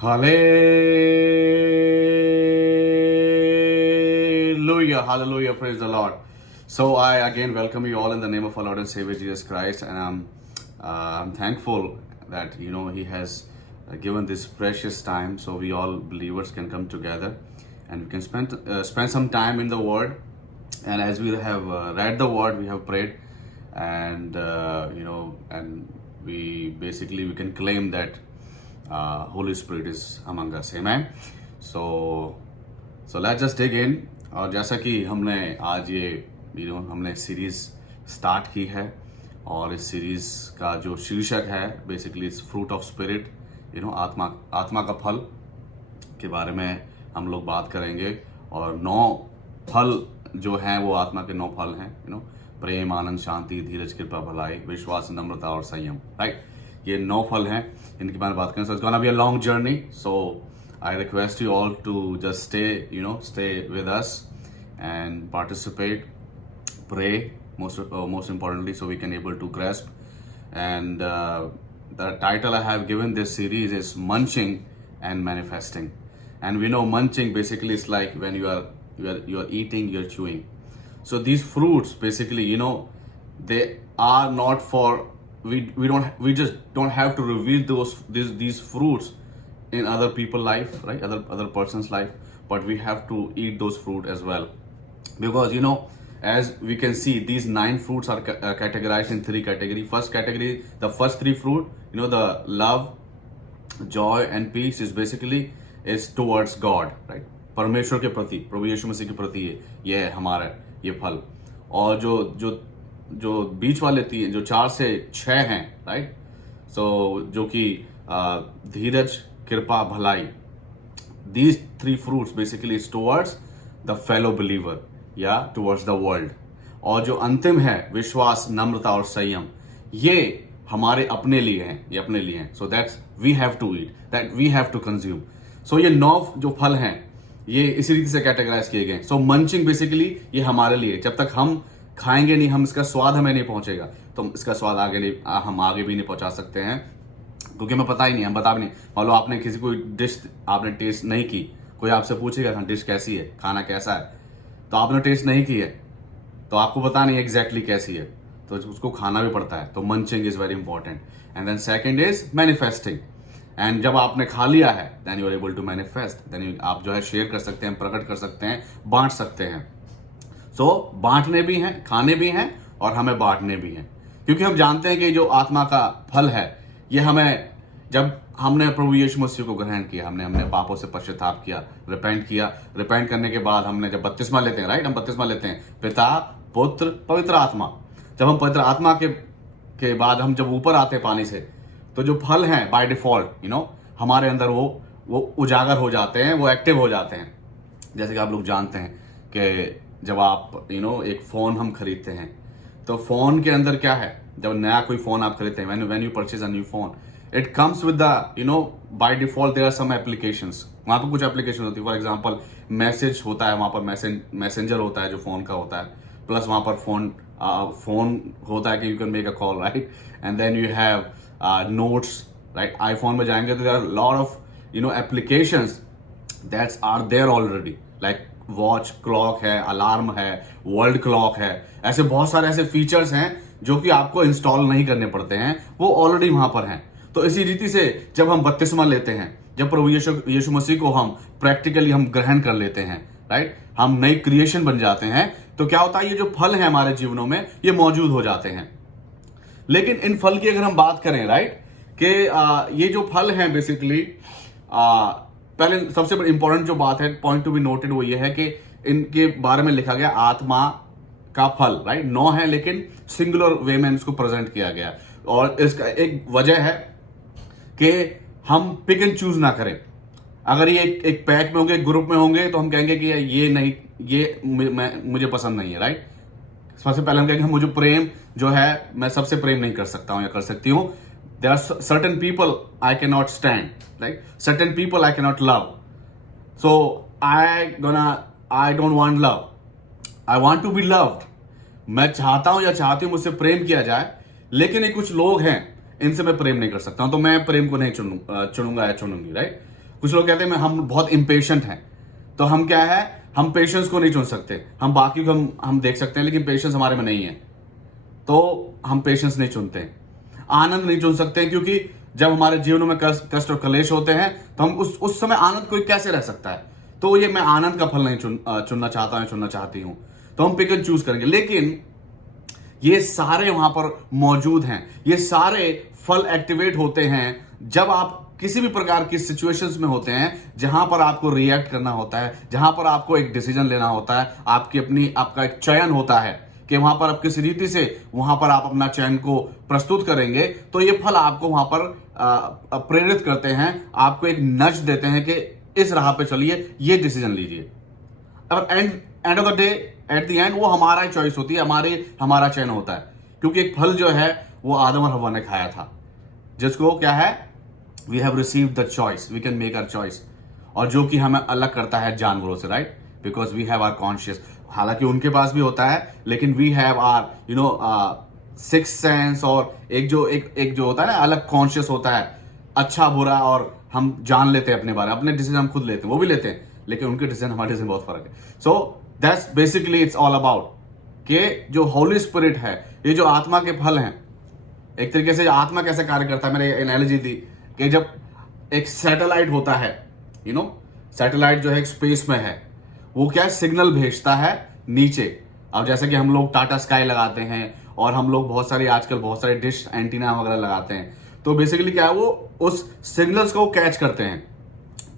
Hallelujah, hallelujah, praise the Lord. So I again welcome you all in the name of our Lord and Savior Jesus Christ, and I'm thankful that He has given this precious time, so we all believers can come together and we can spend some time in the Word. And as we have read the Word, we have prayed, and and we can claim that Holy Spirit is among us. Amen. So let's just dig in. और जैसा कि हमने आज ये हमने series start की है, और इस सीरीज का जो शीर्षक है basically it's fruit of spirit, आत्मा का फल के बारे में हम लोग बात करेंगे। और 9 फल जो हैं वो आत्मा के 9 फल हैं, प्रेम, आनंद, शांति, धीरज, कृपा, भलाई, विश्वास, नम्रता और संयम। राइट, ये 9 फल हैं, इनके बारे में बात करें। So it's gonna be a long journey, so I request you all to just stay with us and participate, pray, most importantly, so we can able to grasp. And the title I have given this series is Munching and Manifesting. And we know munching basically is like when you are eating, you're chewing. So these fruits basically, they are not for we just don't have to reveal these fruits in other people's life, right? Other person's life, but we have to eat those fruit as well, because as we can see, these 9 fruits are categorized in 3 categories. First category, the first 3 fruit, the love, joy and peace is basically is towards God, right? परमेश्वर के प्रति, प्रभु यीशु मसीह के प्रति ये है हमारा ये फल। और जो बीच वाले 3, जो 4 से 6 हैं, राइट? सो जो कि धीरज, कृपा, भलाई, these 3 fruits basically is towards the fellow believer या towards the world. और जो अंतिम है विश्वास, नम्रता और संयम, ये हमारे अपने लिए हैं, so that's we have to eat, that we have to consume. So ये 9 जो फल हैं ये इसी रीति से कैटेगराइज किए गए। सो मंचिंग बेसिकली ये हमारे लिए, जब तक हम खाएंगे नहीं, हम इसका स्वाद हमें नहीं पहुंचेगा, तो इसका स्वाद हम आगे भी नहीं पहुंचा सकते हैं, क्योंकि हमें पता ही नहीं, हम बता भी नहीं। मान लो आपने किसी कोई डिश आपने टेस्ट नहीं की, कोई आपसे पूछेगा डिश कैसी है, खाना कैसा है, तो आपने टेस्ट नहीं की है तो आपको पता नहीं एग्जैक्टली कैसी है, तो उसको खाना भी पड़ता है। तो munching is very important. And then second is manifesting. And जब आपने खा लिया है then you are able to manifest, then आप जो है शेयर कर सकते हैं, प्रकट कर सकते हैं, बांट सकते हैं। सो बांटने भी हैं, खाने भी हैं, और हमें बांटने भी हैं, क्योंकि हम जानते हैं कि जो आत्मा का फल है ये हमें, जब हमने प्रभु यीशु मसीह को ग्रहण किया, हमने अपने पापों से पश्चाताप किया, रिपेंट करने के बाद हमने जब बपतिस्मा लेते हैं, राइट, हम बपतिस्मा लेते हैं, पिता, पुत्र, पवित्र आत्मा। जब हम पवित्र आत्मा के बाद हम जब ऊपर आते हैं पानी से, तो जो फल हैं बाय डिफॉल्ट हमारे अंदर वो उजागर हो जाते हैं, वो एक्टिव हो जाते हैं। जैसे कि आप लोग जानते हैं कि जब आप एक फोन हम खरीदते हैं, तो फोन के अंदर क्या है, जब नया कोई फोन आप खरीदते हैं, when you purchase a new phone, it comes with the by default there are some applications. वहां पर कुछ एप्लीकेशन होती है, फॉर एग्जांपल मैसेज होता है, वहां पर मैसेंजर होता है जो फोन का होता है, प्लस वहां पर फोन होता है कि you can make a call, right, and then you have notes, right. IPhone में जाएंगे तो there are lot of applications that's are there already, like watch, clock है, अलार्म है, वर्ल्ड क्लॉक है, ऐसे बहुत सारे ऐसे फीचर्स हैं जो कि आपको इंस्टॉल नहीं करने पड़ते हैं, वो ऑलरेडी वहां पर हैं। तो इसी रीति से जब हम बपतिस्मा लेते हैं, जब प्रभु यीशु मसीह को हम प्रैक्टिकली हम ग्रहण कर लेते हैं, राइट, हम नई क्रिएशन बन जाते हैं, तो क्या होता है, ये जो फल है हमारे जीवनों में ये मौजूद हो जाते हैं। लेकिन इन फल की अगर हम बात करें, राइट, कि ये जो फल हैं बेसिकली, पहले सबसे बड़ी इंपॉर्टेंट जो बात है, पॉइंट टू बी नोटेड, वो ये है कि इनके बारे में लिखा गया आत्मा का फल, राइट। 9 है लेकिन सिंगुलर वे में इसको प्रेजेंट किया गया, और इसका एक वजह है कि हम पिक एंड चूज ना करें। अगर ये एक पैक में होंगे, एक ग्रुप में होंगे, तो हम कहेंगे कि ये नहीं, ये मुझे पसंद नहीं है, राइट। सबसे पहले हम कहेंगे मुझे प्रेम जो है, मैं सबसे प्रेम नहीं कर सकता हूं या कर सकती हूं। There are certain people I cannot stand, right? Certain people I cannot love. So I don't want love. I want to be loved. मैं चाहता हूं या चाहती हूं मुझसे प्रेम किया जाए, लेकिन ये कुछ लोग हैं इनसे मैं प्रेम नहीं कर सकता हूं, तो मैं प्रेम को नहीं चुनूंगा या चुनूंगी, राइट। कुछ लोग कहते हैं हम बहुत इम्पेशेंट हैं, तो हम क्या है, हम पेशेंस को नहीं चुन सकते, हम बाकी को हम देख सकते हैं लेकिन पेशेंस हमारे में नहीं है, तो हम पेशेंस नहीं चुनते। आनंद नहीं चुन सकते क्योंकि जब हमारे जीवन में कष्ट और कलेश होते हैं तो हम उस समय आनंद कोई कैसे रह सकता है, तो ये मैं आनंद का फल नहीं चुनना चाहता हूं, चुनना चाहती हूं, तो हम पिक एंड चूज करेंगे। लेकिन ये सारे वहां पर मौजूद हैं, ये सारे फल एक्टिवेट होते हैं जब आप किसी भी प्रकार की सिचुएशंस में होते हैं जहां पर आपको रिएक्ट करना होता है, जहां पर आपको एक डिसीजन लेना होता है, आपका एक चयन होता है कि वहां पर आप किस रीति से वहां पर आप अपना चयन को प्रस्तुत करेंगे, तो ये फल आपको वहां पर प्रेरित करते हैं, आपको एक नच देते हैं कि इस राह पे चलिए, ये डिसीजन लीजिए। और end of the day, at the end वो हमारा चॉइस होती है, हमारा चयन होता है, क्योंकि एक फल जो है वो आदम और हवा ने खाया था, जिसको क्या है, we have received the choice, we can make our choice, और जो कि हमें अलग करता है जानवरों से, right, because we have our conscious. हालांकि उनके पास भी होता है, लेकिन we have our six sense, और एक जो होता है ना अलग कॉन्शियस होता है, अच्छा बुरा, और हम जान लेते हैं अपने बारे में, अपने डिसीजन हम खुद लेते हैं, वो भी लेते हैं, लेकिन उनके डिसीजन हमारे डिसीजन बहुत फर्क है। सो that's basically it's all about कि जो होली स्पिरिट है, ये जो आत्मा के फल हैं, एक तरीके से आत्मा कैसे कार्य करता है, मैंने एनालॉजी दी कि जब एक सैटेलाइट होता है, सैटेलाइट जो है एक स्पेस में है, वो क्या सिग्नल भेजता है नीचे। अब जैसे कि हम लोग टाटा स्काई लगाते हैं, और हम लोग आजकल बहुत सारे डिश एंटीना वगैरह लगाते हैं, तो बेसिकली क्या है, वो उस सिग्नल्स को कैच करते हैं,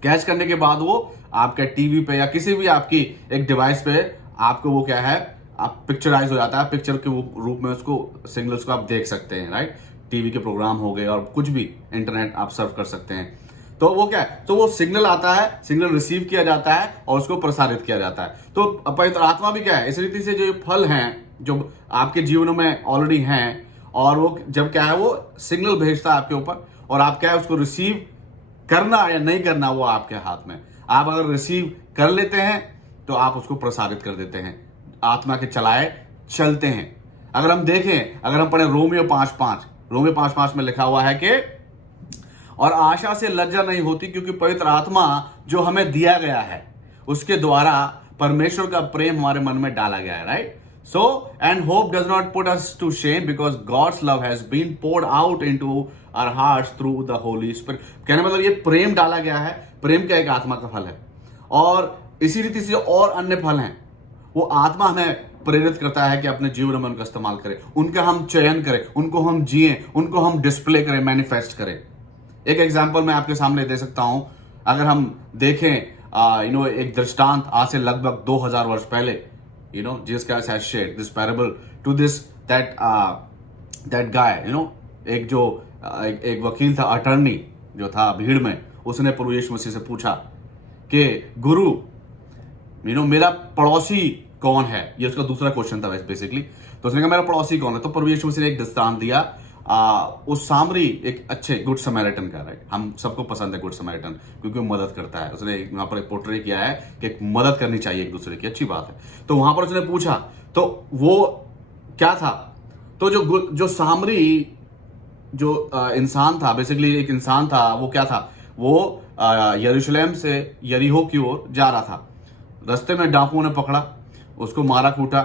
कैच करने के बाद वो आपके टीवी पे या किसी भी आपकी एक डिवाइस पे आपको वो क्या है, आप पिक्चराइज हो जाता है, पिक्चर के रूप में उसको सिग्नल्स को आप देख सकते हैं, राइट। टीवी के प्रोग्राम हो गए और कुछ भी इंटरनेट आप सर्व कर सकते हैं, तो वो क्या है, तो वो सिग्नल आता है, सिग्नल रिसीव किया जाता है और उसको प्रसारित किया जाता है। तो पवित्र आत्मा भी क्या है, इस रीति से जो फल हैं जो आपके जीवन में ऑलरेडी हैं, और वो जब क्या है, वो सिग्नल भेजता है आपके ऊपर, और आप क्या है उसको रिसीव करना या नहीं करना वो आपके हाथ में। आप अगर रिसीव कर लेते हैं तो आप उसको प्रसारित कर देते हैं, आत्मा के चलाए चलते हैं। अगर हम देखें, अगर हम पढ़े रोमियो 5:5 में लिखा हुआ है कि और आशा से लज्जा नहीं होती, क्योंकि पवित्र आत्मा जो हमें दिया गया है उसके द्वारा परमेश्वर का प्रेम हमारे मन में डाला गया है, right. So and hope does not put us to shame, because God's love has been poured out into our hearts through the holy spirit. कहने मतलब ये प्रेम डाला गया है, प्रेम का एक आत्मा का फल है, और इसी रीति से और अन्य फल हैं, वो आत्मा हमें प्रेरित करता है कि अपने जीवन में उनका इस्तेमाल करें, उनका हम चयन करें, उनको हम जिए, उनको हम डिस्प्ले करें, मैनिफेस्ट करें। एक एग्जांपल मैं आपके सामने दे सकता हूं। अगर हम देखें एक दृष्टांत आज से लगभग 2000 वर्ष पहले, Jesus Christ has shared this parable to this that guy, एक वकील था, अटर्नी जो था भीड़ में, उसने प्रभु यीशु मसीह से पूछा कि गुरु मेरा पड़ोसी कौन है, ये उसका दूसरा क्वेश्चन था बेसिकली। तो उसने कहा मेरा पड़ोसी कौन है, तो प्रभु यीशु मसीह ने एक दृष्टांत दिया, उस सामरी एक अच्छे गुड समैरिटन का, राइट। हम सबको पसंद है गुड समैरिटन, क्योंकि वो मदद करता है। उसने वहां पर एक पोर्ट्रे किया है कि मदद करनी चाहिए एक दूसरे की, अच्छी बात है। तो वहां पर उसने पूछा, तो वो क्या था, तो जो सामरी जो इंसान था, बेसिकली एक इंसान था, वो क्या था, वो यरूशलेम से यरीहो की ओर जा रहा था। रास्ते में डाकुओं ने पकड़ा, उसको मारा कूटा,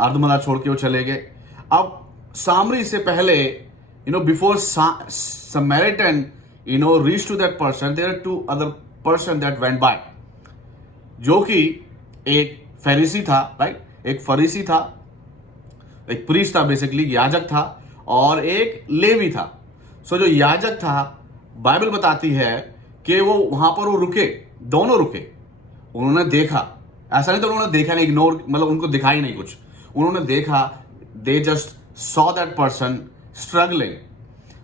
अर्धमरा छोड़ के वो चले गए। अब सामरी से पहले, before Samaritan, reached to that person, there are two other person that went by, जो कि एक फरीसी था, राइट, एक फरीसी था, एक प्रीस्ट था, बेसिकली याजक था, और एक लेवी था। सो जो याजक था, बाइबल बताती है कि वो वहां पर वो रुके, दोनों रुके, उन्होंने देखा, ऐसा नहीं तो उन्होंने देखा नहीं, इग्नोर, मतलब उनको दिखाई नहीं कुछ, उन्होंने देखा, they just saw that person struggling,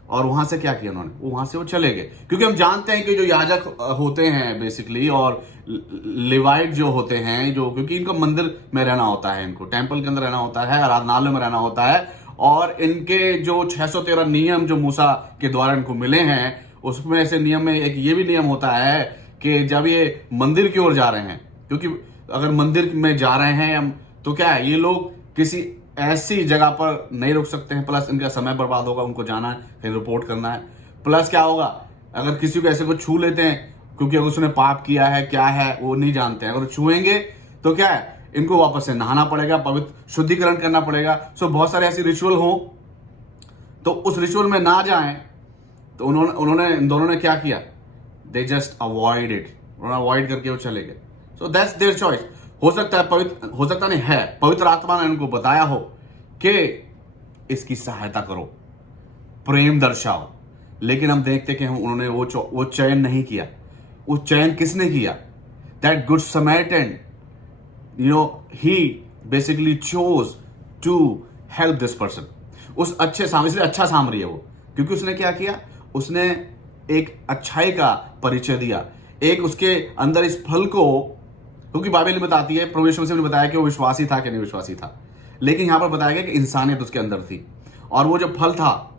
और वहां से क्या किया उन्होंने, वहां से वो चले गए। क्योंकि हम जानते हैं कि जो याजक होते हैं बेसिकली, और लिवाइट जो होते हैं, जो क्योंकि इनको मंदिर में रहना होता है, इनको टेंपल के अंदर रहना होता है, आराधनालय में रहना होता है, और इनके जो 613 नियम जो मूसा के द्वारा इनको मिले हैं, उसमें से नियम में एक ये भी नियम होता है कि जब ये मंदिर की ओर जा रहे हैं, क्योंकि अगर मंदिर में जा रहे हैं हम, तो क्या है, ये लोग किसी ऐसी जगह पर नहीं रुक सकते हैं, प्लस इनका समय बर्बाद होगा, उनको जाना है, कहीं रिपोर्ट करना है, प्लस क्या होगा, अगर किसी को ऐसे को छू लेते हैं क्योंकि अगर उसने पाप किया है क्या है वो नहीं जानते हैं। अगर छुएंगे तो क्या है, इनको वापस से नहाना पड़ेगा, पवित्र शुद्धिकरण करना पड़ेगा। सो बहुत सारे ऐसे रिचुअल हो तो उस रिचुअल में ना जाएं। तो उन्होंने इन दोनों ने क्या किया, दे जस्ट अवॉइड इट, उन्होंने अवॉइड करके वो चले गए। So that's their choice. हो सकता है पवित्र, हो सकता नहीं है, पवित्र आत्मा ने उनको बताया हो कि इसकी सहायता करो, प्रेम दर्शाओ, लेकिन हम देखते कि हम उन्होंने वो चयन नहीं किया। वो चयन किसने किया? That good Samaritan, he basically chose to help this person. उस अच्छे सामरी, इसलिए अच्छा सामरी है वो, क्योंकि उसने क्या किया, उसने एक अच्छाई का परिचय दिया, एक उसके अंदर इस फल को, क्योंकि बाइबल बताती है, प्रभु यीशु मसीह ने बताया कि वो विश्वासी था कि नहीं विश्वासी था, लेकिन यहां पर बताया गया कि इंसानियत उसके अंदर थी। और वो जो फल था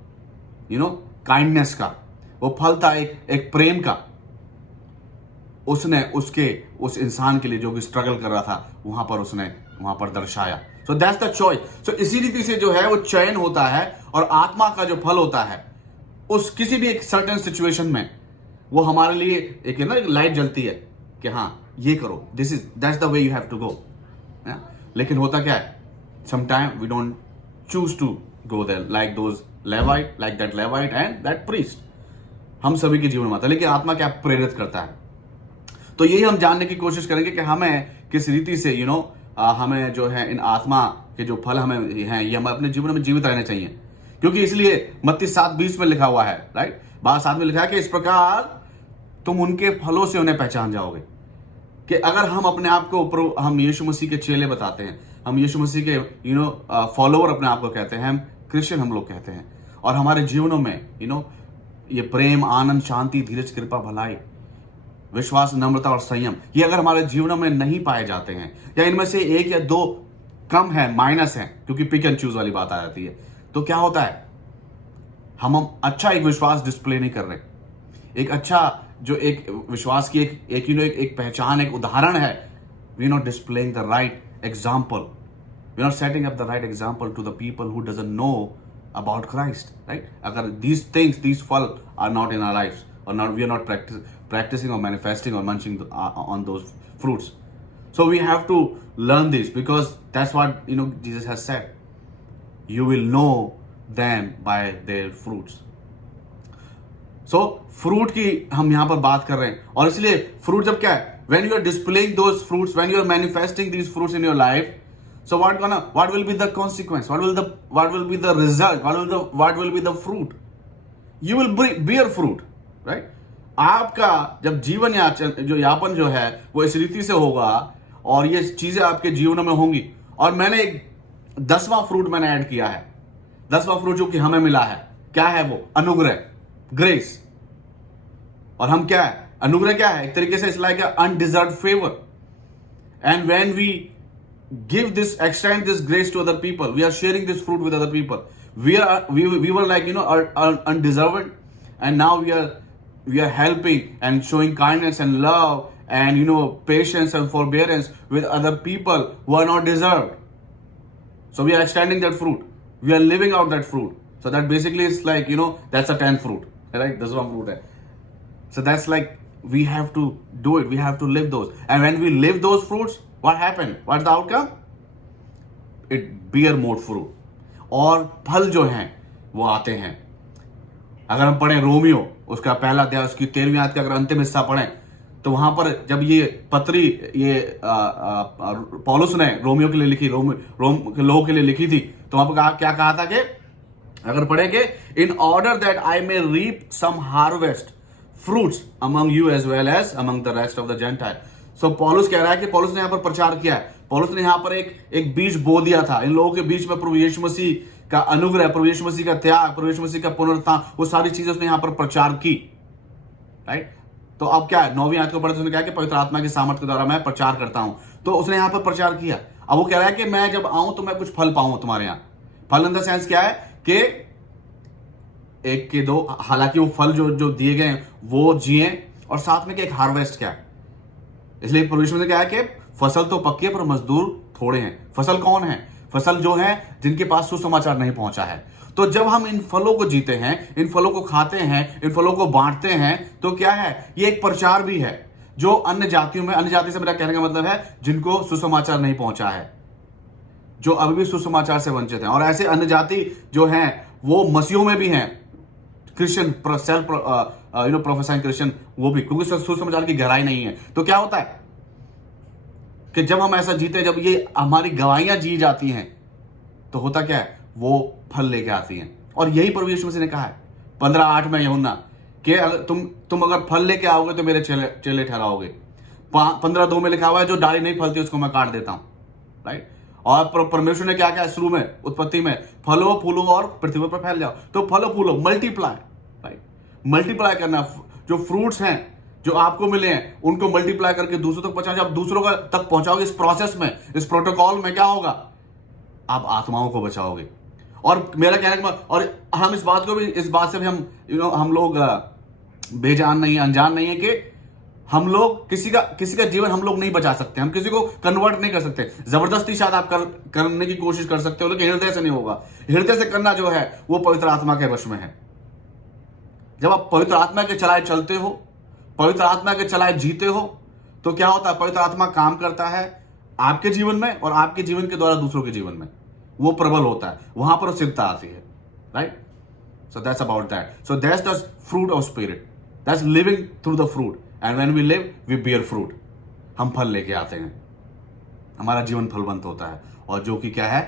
काइंडनेस का, वो फल था एक प्रेम का, उसने उस इंसान के लिए जो कि स्ट्रगल कर रहा था वहां पर दर्शाया। So that's the choice. So इसी रीति से जो है वो चयन होता है, और आत्मा का जो फल होता है उस किसी भी एक सर्टेन सिचुएशन में वो हमारे लिए एक लाइट जलती है कि हाँ ये करो, that's the way you have to go. लेकिन होता क्या है, sometime we don't choose to go there like that Levite and that priest. हम सभी के जीवन में आता है, लेकिन आत्मा क्या प्रेरित करता है। तो यही हम जानने की कोशिश करेंगे कि हमें किस रीति से हमें जो है इन आत्मा के जो फल हमें हैं ये हमें अपने जीवन में जीवित रहने चाहिए। क्योंकि इसलिए मत्ती 7:20 में लिखा हुआ है, राइट, 7 में लिखा है कि इस प्रकार तुम उनके फलों से उन्हें पहचान जाओगे। कि अगर हम अपने आप को हम यीशु मसीह के चेले बताते हैं, हम यीशु मसीह के फॉलोवर अपने आप को कहते हैं, हम क्रिश्चियन हम लोग कहते हैं, और हमारे जीवनों में ये प्रेम, आनंद, शांति, धीरज, कृपा, भलाई, विश्वास, नम्रता और संयम, ये अगर हमारे जीवन में नहीं पाए जाते हैं, या इनमें से एक या दो कम है, माइनस है, क्योंकि पिक एंड चूज वाली बात आ जाती है, तो क्या होता है, हम अच्छा एक विश्वास डिस्प्ले नहीं कर रहे। एक अच्छा जो एक विश्वास की एक पहचान, एक उदाहरण है, we are not displaying the right example, we are not setting up the right example to the people who doesn't know about Christ, right? Agar these fall are not in our lives, or not, we are not practicing or manifesting or munching on those fruits. So we have to learn this, because that's what Jesus has said. You will know them by their fruits. So fruit की हम यहाँ पर बात कर रहे हैं, और इसलिए fruit जब क्या है, when you are displaying those fruits, when you are manifesting these fruits in your life, so what will be the consequence? What will be the result? What will be the fruit? You will bear fruit, right? आपका जब जीवन यापन जो है वो इस रीति से होगा, और ये चीजें आपके जीवन में होंगी। और मैंने एक 10वां फ्रूट मैंने ऐड किया है, 10वां फ्रूट जो कि हमें मिला है, क्या है वो? अनुग्रह, ग्रेस। और हम क्या है, अनुग्रह क्या है? एक तरीके से it's like undeserved favour, and when we extend this grace to other people, we are sharing this fruit with other people. We were like undeserved, and now we are helping and showing kindness and love and patience and forbearance with other people who are not deserved. So we are extending that fruit, we are living out that fruit. So that basically is like that's a 10th fruit, right? That's one fruit. So that's like we have to do it, we have to live those, and when we live those fruits, what happened? What's the outcome? It bear more fruit. और फल जो हैं वो आते हैं। अगर हम पढ़ें रोमियो, उसका पहला अध्याय, उसकी 13वीं आयत का अगर अंतिम हिस्सा पढ़ें, तो वहां पर जब ये पत्री पौलुस ने रोमियो के लिए लिखी, रोम के लोगों के लिए लिखी थी, तो वहां पर क्या कहा था कि अगर पढ़ेंगे, in order that I may reap some harvest fruits among you as well as among the rest of the gentile. So पौलुस कह रहा है कि पौलुस ने यहाँ पर प्रचार किया है, पौलुस ने यहाँ पर एक बीज बो दिया था इन लोगों के बीच में, प्रभु यीशु मसीह का अनुग्रह, प्रभु यीशु मसीह का त्याग, प्रभु यीशु मसीह का पुनरुत्थान, वो सारी चीजें उसने यहाँ पर प्रचार की, राइट। तो अब क्या है, 9वीं आयत को पढ़ते उसने कहा कि पवित्र आत्मा की सामर्थ के द्वारा मैं प्रचार करता हूं, तो उसने यहाँ पर प्रचार किया। अब वो कह रहा है कि मैं जब आऊं तो मैं कुछ फल पाऊं तुम्हारे यहाँ। फल इन द सेंस क्या है कि एक के दो, हालांकि वो फल जो दिए गए वो जिए, और साथ में कि एक हार्वेस्ट क्या है। इसलिए परमेश्वर ने कहा कि फसल तो पक्की है पर मजदूर थोड़े हैं। फसल कौन है? फसल जो है जिनके पास सुसमाचार नहीं पहुंचा है। तो जब हम इन फलों को जीते हैं, इन फलों को खाते हैं, इन फलों को बांटते हैं, तो क्या है, ये एक प्रचार भी है जो अन्य जातियों में, अन्य जाति से मेरा कहने का मतलब है जिनको सुसमाचार नहीं पहुंचा है, जो अभी भी सुसमाचार से वंचित हैं। और ऐसे अन्य जाति जो हैं वो मसीहों में भी हैं, क्रिश्चियन, सेल्फ प्रोफेसाइंग क्रिश्चियन, वो भी, क्योंकि सुसमाचार की गहराई नहीं है। तो क्या होता है कि जब हम ऐसा जीते, जब ये हमारी गवाहियां जी जाती हैं, तो होता क्या है, वो फल लेके आती हैं। और यही प्रभु यीशु मसीह ने कहा है 15:8 में यूहन्ना कि अगर तुम अगर फल लेके आओगे तो मेरे चेले ठहराओगे। 15:2 में लिखा हुआ है जो डाली नहीं फलती उसको मैं काट देता हूं, राइट। और परमेश्वर ने क्या कहा शुरू में, उत्पत्ति में, फलो फूलो और पृथ्वी पर फैल जाओ। तो फलो फूलो, मल्टीप्लाई, राइट, मल्टीप्लाई करना। जो फ्रूट्स हैं जो आपको मिले हैं उनको मल्टीप्लाई करके दूसरों तक पहुंचाओ। जब दूसरों का तक पहुंचाओगे, इस प्रोसेस में, इस प्रोटोकॉल में क्या होगा, आप आत्माओं को बचाओगे। और मेरा कहने का, और हम इस बात को भी, इस बात से भी हम लोग बेजान नहीं, अनजान नहीं है कि हम लोग किसी का जीवन हम लोग नहीं बचा सकते, हम किसी को कन्वर्ट नहीं कर सकते। जबरदस्ती शायद आप करने की कोशिश कर सकते हो, लेकिन हृदय से नहीं होगा। हृदय से करना जो है वो पवित्र आत्मा के वश में है। जब आप पवित्र आत्मा के चलाए चलते हो, पवित्र आत्मा के चलाए जीते हो, तो क्या होता है, पवित्र आत्मा काम करता है आपके जीवन में और आपके जीवन के द्वारा दूसरों के जीवन में वो प्रबल होता है, वहां पर सिद्धता आती है, right. So that's about that. So that's the fruit of spirit, that's living through the fruit, and when we live we bear fruit. हम फल लेके आते हैं, हमारा जीवन फलवंत होता है। और जो कि क्या है,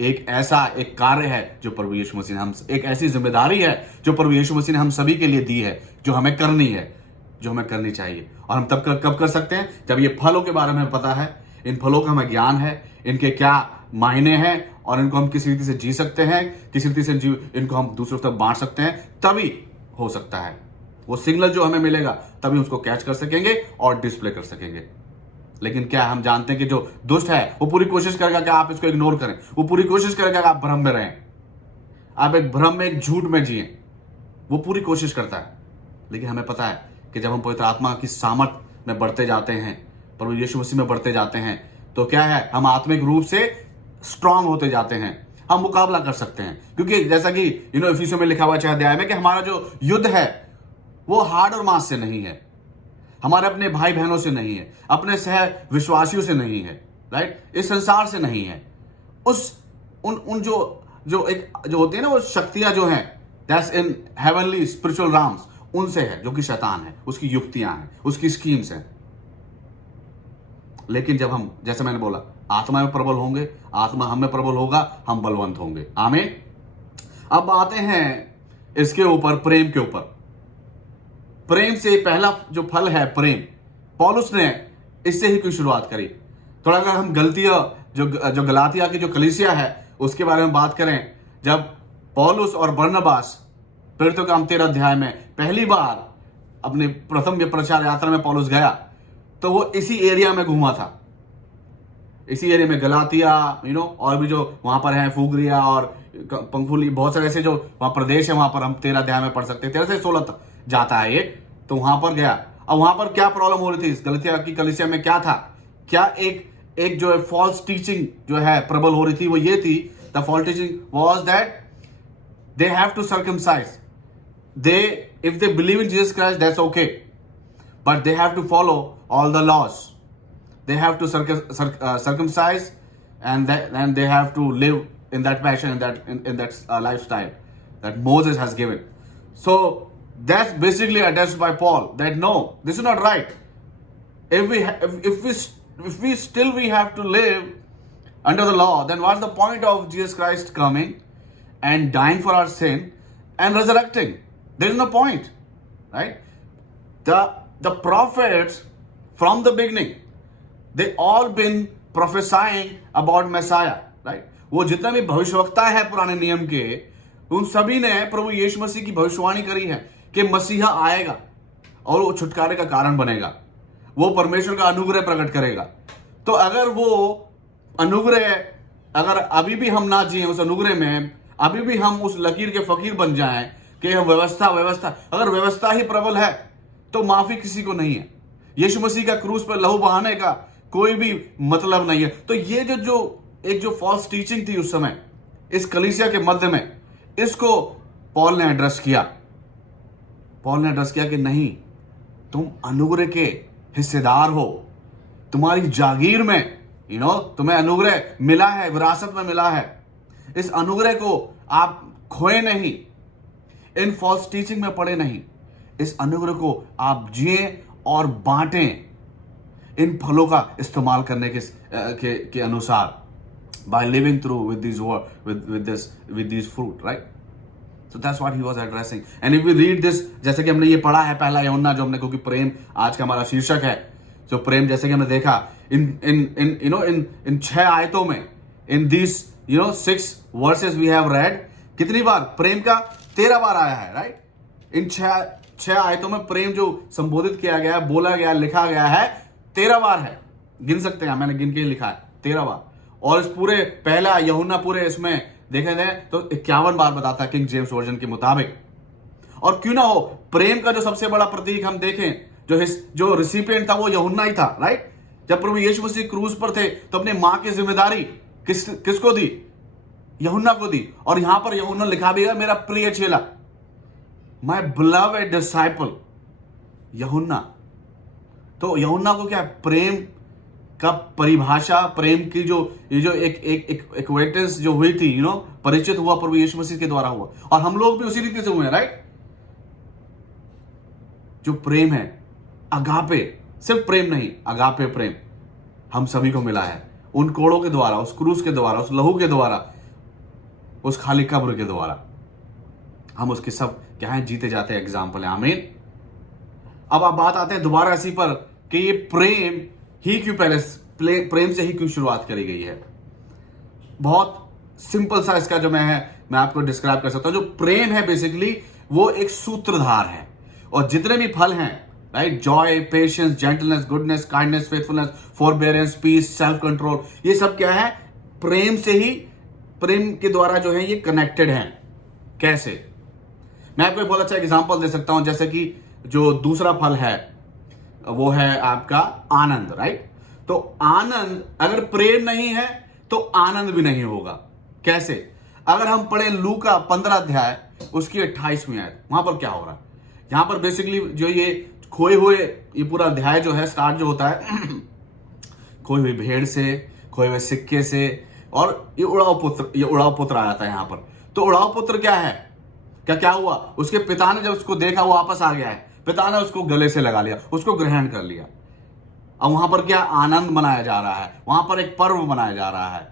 एक ऐसा एक कार्य है जो प्रभु यीशु मसीह ने हम, एक ऐसी जिम्मेदारी है जो प्रभु यीशु मसीह ने हम सभी के लिए दी है, जो हमें करनी है, जो हमें करनी चाहिए। और हम कब कर सकते हैं, जब ये फलों के बारे में पता है, इन फलों का हमें ज्ञान है, इनके क्या मायने हैं, और इनको हम किसी रीति से जी सकते हैं, किसी रीति से इनको हम दूसरों तक बांट सकते हैं, तभी हो सकता है वो सिग्नल जो हमें मिलेगा, तभी उसको कैच कर सकेंगे और डिस्प्ले कर सकेंगे। लेकिन क्या हम जानते हैं कि जो दुष्ट है वो पूरी कोशिश करेगा कि आप इसको इग्नोर करें, वो पूरी कोशिश करेगा कि आप भ्रम में रहें, आप एक भ्रम में, एक झूठ में जिए, वो पूरी कोशिश करता है। लेकिन हमें पता है कि जब हम पवित्र आत्मा की सामर्थ में बढ़ते जाते हैं, प्रभु यीशु मसीह में बढ़ते जाते हैं, तो क्या है, हम आत्मिक रूप से स्ट्रांग होते जाते हैं, हम मुकाबला कर सकते हैं। क्योंकि जैसा कि इफिसियों में लिखा हुआ 6 अध्याय में कि हमारा जो युद्ध है वो हाड़ और मांस से नहीं है, हमारे अपने भाई बहनों से नहीं है, अपने सह विश्वासियों से नहीं है, राइट, इस संसार से नहीं है, उन जो होती है ना वो शक्तियां जो हैं, that's in heavenly spiritual Ram's, उनसे है, जो कि शैतान है, उसकी युक्तियां हैं, उसकी स्कीम्स हैं। लेकिन जब हम, जैसे मैंने बोला, आत्मा में प्रबल होंगे, आत्मा हम में प्रबल होगा, हम बलवंत होंगे। आमीन। अब आते हैं इसके ऊपर, प्रेम के ऊपर। प्रेम से पहला जो फल है प्रेम, पौलुस ने इससे ही कोई शुरुआत करी। थोड़ा अगर हम गलतियां जो गलातिया की जो कलीसिया है उसके बारे में बात करें, जब पौलुस और बरनबास प्रेरितों के काम 13 अध्याय में पहली बार अपने प्रथम प्रचार यात्रा में पौलुस गया, तो वो इसी एरिया में घूमा था, इसी एरिया में गलातिया, और भी जो वहां पर है फुगरिया और पंखुली, बहुत सारे ऐसे जो वहां प्रदेश है, वहां पर हम 13 अध्याय में पढ़ सकते हैं, 13 से 16 तक जाता है ये। तो वहां पर गया, अब वहां पर क्या प्रॉब्लम हो रही थी, इस गलातिया की कलीसिया में क्या था, क्या एक जो है फॉल्स टीचिंग जो है प्रबल हो रही थी, वो ये थी, the false teaching was that they have to circumcise, if they believe in Jesus Christ, that's okay, but they have to follow all the laws. They have to circumcise, and they have to live in that passion, in that lifestyle that Moses has given. So that's basically addressed by Paul, that no, this is not right. If we still have to live under the law, then what's the point of Jesus Christ coming and dying for our sin and resurrecting? There is no point, right? The prophets from the beginning, they all been prophesying about Messiah, right? वो जितना भी भविष्यवक्ता है पुराने नियम के, उन सभी ने प्रभु यीशु मसीह की भविष्यवाणी करी है कि मसीहा आएगा और वो छुटकारे का कारण बनेगा, वो परमेश्वर का अनुग्रह प्रकट करेगा। तो अगर वो अनुग्रह, अगर अभी भी हम ना जिए उस अनुग्रह में, अभी भी हम उस लकीर के फकीर बन जाएं कि हम व्यवस्था, अगर व्यवस्था ही प्रबल है तो माफी किसी को नहीं है, यीशु मसीह का क्रूस पर लहू बहाने का कोई भी मतलब नहीं है। तो ये जो एक फॉल्स टीचिंग थी उस समय इस कलीसिया के मध्य में, इसको पॉल ने एड्रेस किया। पॉल ने एड्रेस किया कि नहीं, तुम अनुग्रह के हिस्सेदार हो, तुम्हारी जागीर में तुम्हें अनुग्रह मिला है, विरासत में मिला है। इस अनुग्रह को आप खोए नहीं, इन फॉल्स टीचिंग में पड़े नहीं। इस अनुग्रह को आप जिए और बांटें इन फलों का इस्तेमाल करने के अनुसार, by living through with these with these fruit, right? So that's what he was addressing. And if we read this, जैसे कि हमने ये पढ़ा है पहला यूहन्ना, जो हमने, क्योंकि प्रेम आज का हमारा शीर्षक है, जो प्रेम, जैसे कि हमने देखा इन 6 आयतों में, in these 6 verses we have read, कितनी बार प्रेम का 13 बार आया है, राइट? इन 6 आयतों में प्रेम जो संबोधित किया गया, बोला गया, लिखा गया है, 13 बार है। गिन सकते हैं, मैंने गिन के लिखा है 13 बार। और इस पूरे पहला यूहन्ना पूरे इसमें देखे जाए तो 51 बार बताता है किंग जेम्स वर्जन के मुताबिक। और क्यों ना हो, प्रेम का जो सबसे बड़ा प्रतीक हम देखें, जो रिसिपिएंट था वो यूहन्ना ही था, राइट? जब प्रभु यीशु मसीह क्रूज पर थे तो अपने मां की जिम्मेदारी किसको दी? यूहन्ना को दी। और यहां पर यूहन्ना लिखा भी है, मेरा प्रिय चेला, माय बिलवेड डिसाइपल, यूहन्ना। तो यूहन्ना को क्या, प्रेम का परिभाषा, प्रेम की ये जो एक एक्वेटेंस जो हुई थी, परिचित हुआ प्रभु यीशु मसीह के द्वारा हुआ। और हम लोग भी उसी रीति से हुए हैं, राइट? जो प्रेम है, अगापे, सिर्फ प्रेम नहीं, अगापे प्रेम हम सभी को मिला है उन कोड़ों के द्वारा, उस क्रूस के द्वारा, उस लहू के द्वारा, उस खाली कब्र के द्वारा। हम उसके सब क्या है, जीते जाते हैं एग्जाम्पल है। आमीन। अब आप बात आते हैं दोबारा इसी पर कि ये प्रेम ही क्यों प्रेम से ही क्यों शुरुआत करी गई है। बहुत सिंपल सा इसका जो मैं आपको डिस्क्राइब कर सकता हूं। जो प्रेम है बेसिकली वो एक सूत्रधार है, और जितने भी फल हैं, right, joy, patience, gentleness, goodness, kindness, faithfulness, forbearance, peace, self control, ये सब क्या है, प्रेम से ही, प्रेम के द्वारा जो है ये कनेक्टेड है। कैसे? मैं आपको एक बहुत अच्छा एग्जांपल दे सकता हूं। जैसे कि जो दूसरा फल है वो है आपका आनंद, राइट? तो आनंद, अगर प्रेम नहीं है तो आनंद भी नहीं होगा। कैसे? अगर हम पढ़े लूका 15 अध्याय उसकी 28वीं आयत, वहां पर क्या हो रहा है? यहां पर बेसिकली जो ये खोए हुए, ये पूरा अध्याय जो है स्टार्ट जो होता है खोई हुई भेड़ से, खोए हुए सिक्के से, और ये उड़ाव पुत्र आया था यहां पर। तो उड़ाव पुत्र क्या है? क्या हुआ? उसके पिता ने जब उसको देखा, वो वापस आ गया है, पिता ने उसको गले से लगा लिया, उसको ग्रहण कर लिया। अब वहां पर क्या आनंद मनाया जा रहा है, वहां पर एक पर्व मनाया जा रहा है।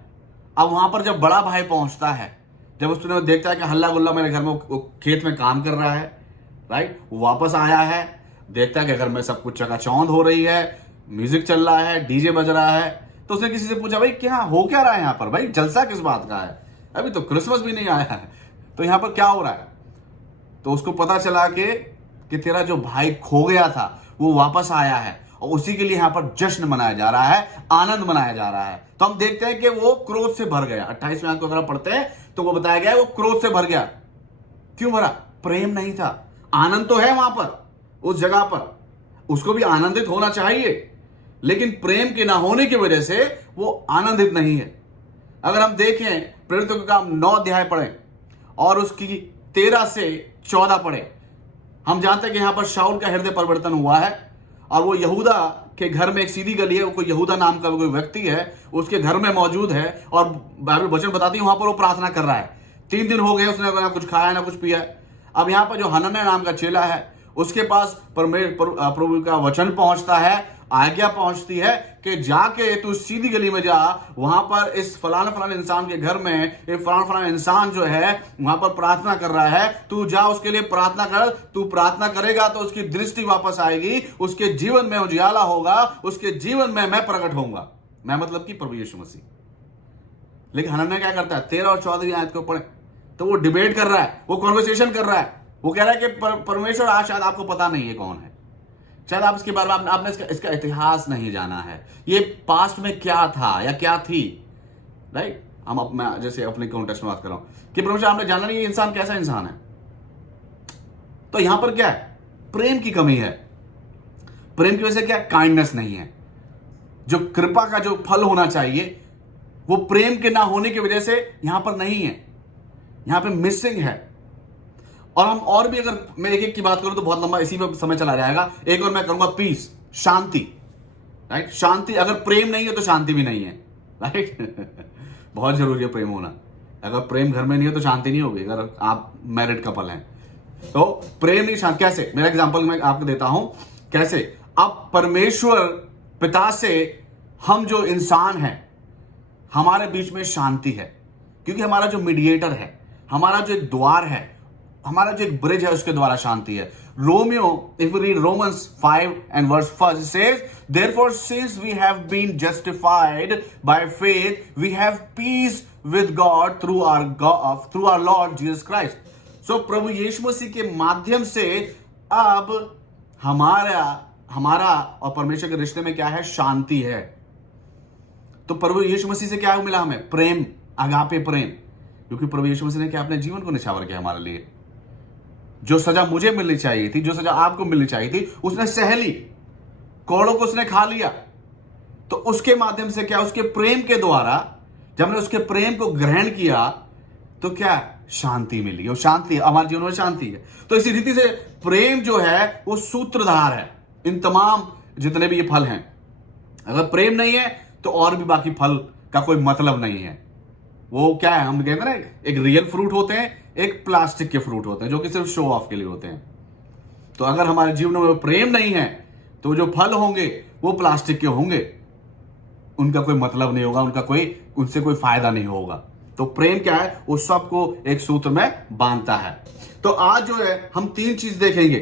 अब वहां पर जब बड़ा भाई पहुंचता है, जब उसने देखता है कि हल्ला गुल्ला मेरे घर में खेत में काम कर रहा है, राइट, वो वापस आया है, देखता है कि घर में सब कुछ चकाचौंध हो रही है, म्यूजिक चल रहा है, डीजे बज रहा है। तो उसने किसी से पूछा, भाई क्या रहा है यहाँ पर, भाई जलसा किस बात का है, अभी तो क्रिसमस भी नहीं आया है, तो यहाँ पर क्या हो रहा है? तो उसको पता चला कि तेरा जो भाई खो गया था वो वापस आया है, और उसी के लिए यहां पर जश्न मनाया जा रहा है, आनंद मनाया जा रहा है। तो हम देखते हैं कि वो क्रोध से भर गया। 28वें आयत को अगर पढ़ते हैं तो वो बताया गया है वो क्रोध से भर गया। क्यों भरा? प्रेम नहीं था। आनंद तो है वहां पर, उस जगह पर, उसको भी आनंदित होना चाहिए, लेकिन प्रेम के ना होने की वजह से वो आनंदित नहीं है। अगर हम देखें प्रेरितों के काम 9 अध्याय पढ़ें और उसकी 13 से 14 पढ़े, हम जानते हैं कि यहां पर शाऊल का हृदय परिवर्तन हुआ है, और वो यहूदा के घर में, एक सीधी गली है, कोई यहूदा नाम का कोई व्यक्ति है, उसके घर में मौजूद है, और बाइबल वचन बताती है वहां पर वो प्रार्थना कर रहा है। 3 दिन हो गए उसने ना कुछ खाया ना कुछ पिया। अब यहाँ पर जो हनन्याह नाम का चेला है, उसके पास प्रभु का वचन पहुंचता है, आज्ञा पहुंचती है कि जाके तू सीधी गली में जा, वहां पर इस फलाने इंसान के घर में एक फलाना इंसान जो है वहां पर प्रार्थना कर रहा है, तू जा उसके लिए प्रार्थना कर। तू प्रार्थना करेगा तो उसकी दृष्टि वापस आएगी, उसके जीवन में उजियाला होगा, उसके जीवन में मैं प्रकट होऊंगा। मैं मतलब कि प्रभु यीशु मसीह। लेकिन हनन्याह क्या करता है? 13 और 14 आयत को पढ़े तो वो डिबेट कर रहा है, वो कॉन्वर्सेशन कर रहा है, वो कह रहा है कि परमेश्वर आज शायद आपको पता नहीं है कौन है, शायद आप इसके बारे में आपने इसका इतिहास नहीं जाना है, ये पास्ट में क्या था या क्या थी, राइट? मैं जैसे अपने कॉन्टेक्स्ट में बात कर रहा हूं कि परमेश्वर आपने जाना नहीं ये इंसान कैसा इंसान है। तो यहां पर क्या है? प्रेम की कमी है। प्रेम की वजह से क्या? काइंडनेस नहीं है। जो कृपा का जो फल होना चाहिए वो प्रेम के ना होने की वजह से यहां पर नहीं है। यहां पे मिसिंग है। और हम और भी, अगर मैं एक एक की बात करूं तो बहुत लंबा इसी में समय चला जाएगा। एक और मैं कहूंगा पीस, शांति, राइट। शांति, अगर प्रेम नहीं है तो शांति भी नहीं है, राइट। बहुत जरूरी है प्रेम होना। अगर प्रेम घर में नहीं है तो शांति नहीं होगी, अगर आप मैरिड कपल हैं तो। प्रेम नहीं, शांति कैसे? मेरा एग्जांपल मैं आपको देता हूं कैसे। अब परमेश्वर पिता से हम जो इंसान हैं, हमारे बीच में शांति है, क्योंकि हमारा जो मीडिएटर है, हमारा जो एक द्वार है, हमारा जो एक ब्रिज है, उसके द्वारा शांति है। Romeo, if we read Romans 5 and verse 1, it says, therefore since we have been justified by faith, we have peace with God through our Lord Jesus Christ. So प्रभु यीशु मसीह के माध्यम से अब हमारा और परमेश्वर के रिश्ते में क्या है? शांति है। तो प्रभु यीशु मसीह से क्या मिला हमें? प्रेम, अगापे प्रेम। क्योंकि प्रभु यीशु मसीह ने क्या अपने जीवन को निछावर किया हमारे लिए। जो सजा मुझे मिलनी चाहिए थी, जो सजा आपको मिलनी चाहिए थी, उसने सह ली, कोड़ों को उसने खा लिया। तो उसके माध्यम से क्या? उसके प्रेम के द्वारा जब हमने उसके प्रेम को ग्रहण किया तो क्या? शांति मिली। और शांति, हमारे जीवन में शांति है। तो इसी रीति से प्रेम जो है वो सूत्रधार है इन तमाम जितने भी ये फल हैं। अगर प्रेम नहीं है तो और भी बाकी फल का कोई मतलब नहीं है। वो क्या है, हम कहते हैं ना, एक रियल फ्रूट होते हैं, एक प्लास्टिक के फ्रूट होते हैं जो कि सिर्फ शो ऑफ के लिए होते हैं। तो अगर हमारे जीवन में प्रेम नहीं है तो जो फल होंगे वो प्लास्टिक के होंगे, उनका कोई मतलब नहीं होगा, उनसे कोई फायदा नहीं होगा। तो प्रेम क्या है? वो सबको एक सूत्र में बांधता है। तो आज जो है हम 3 चीज देखेंगे।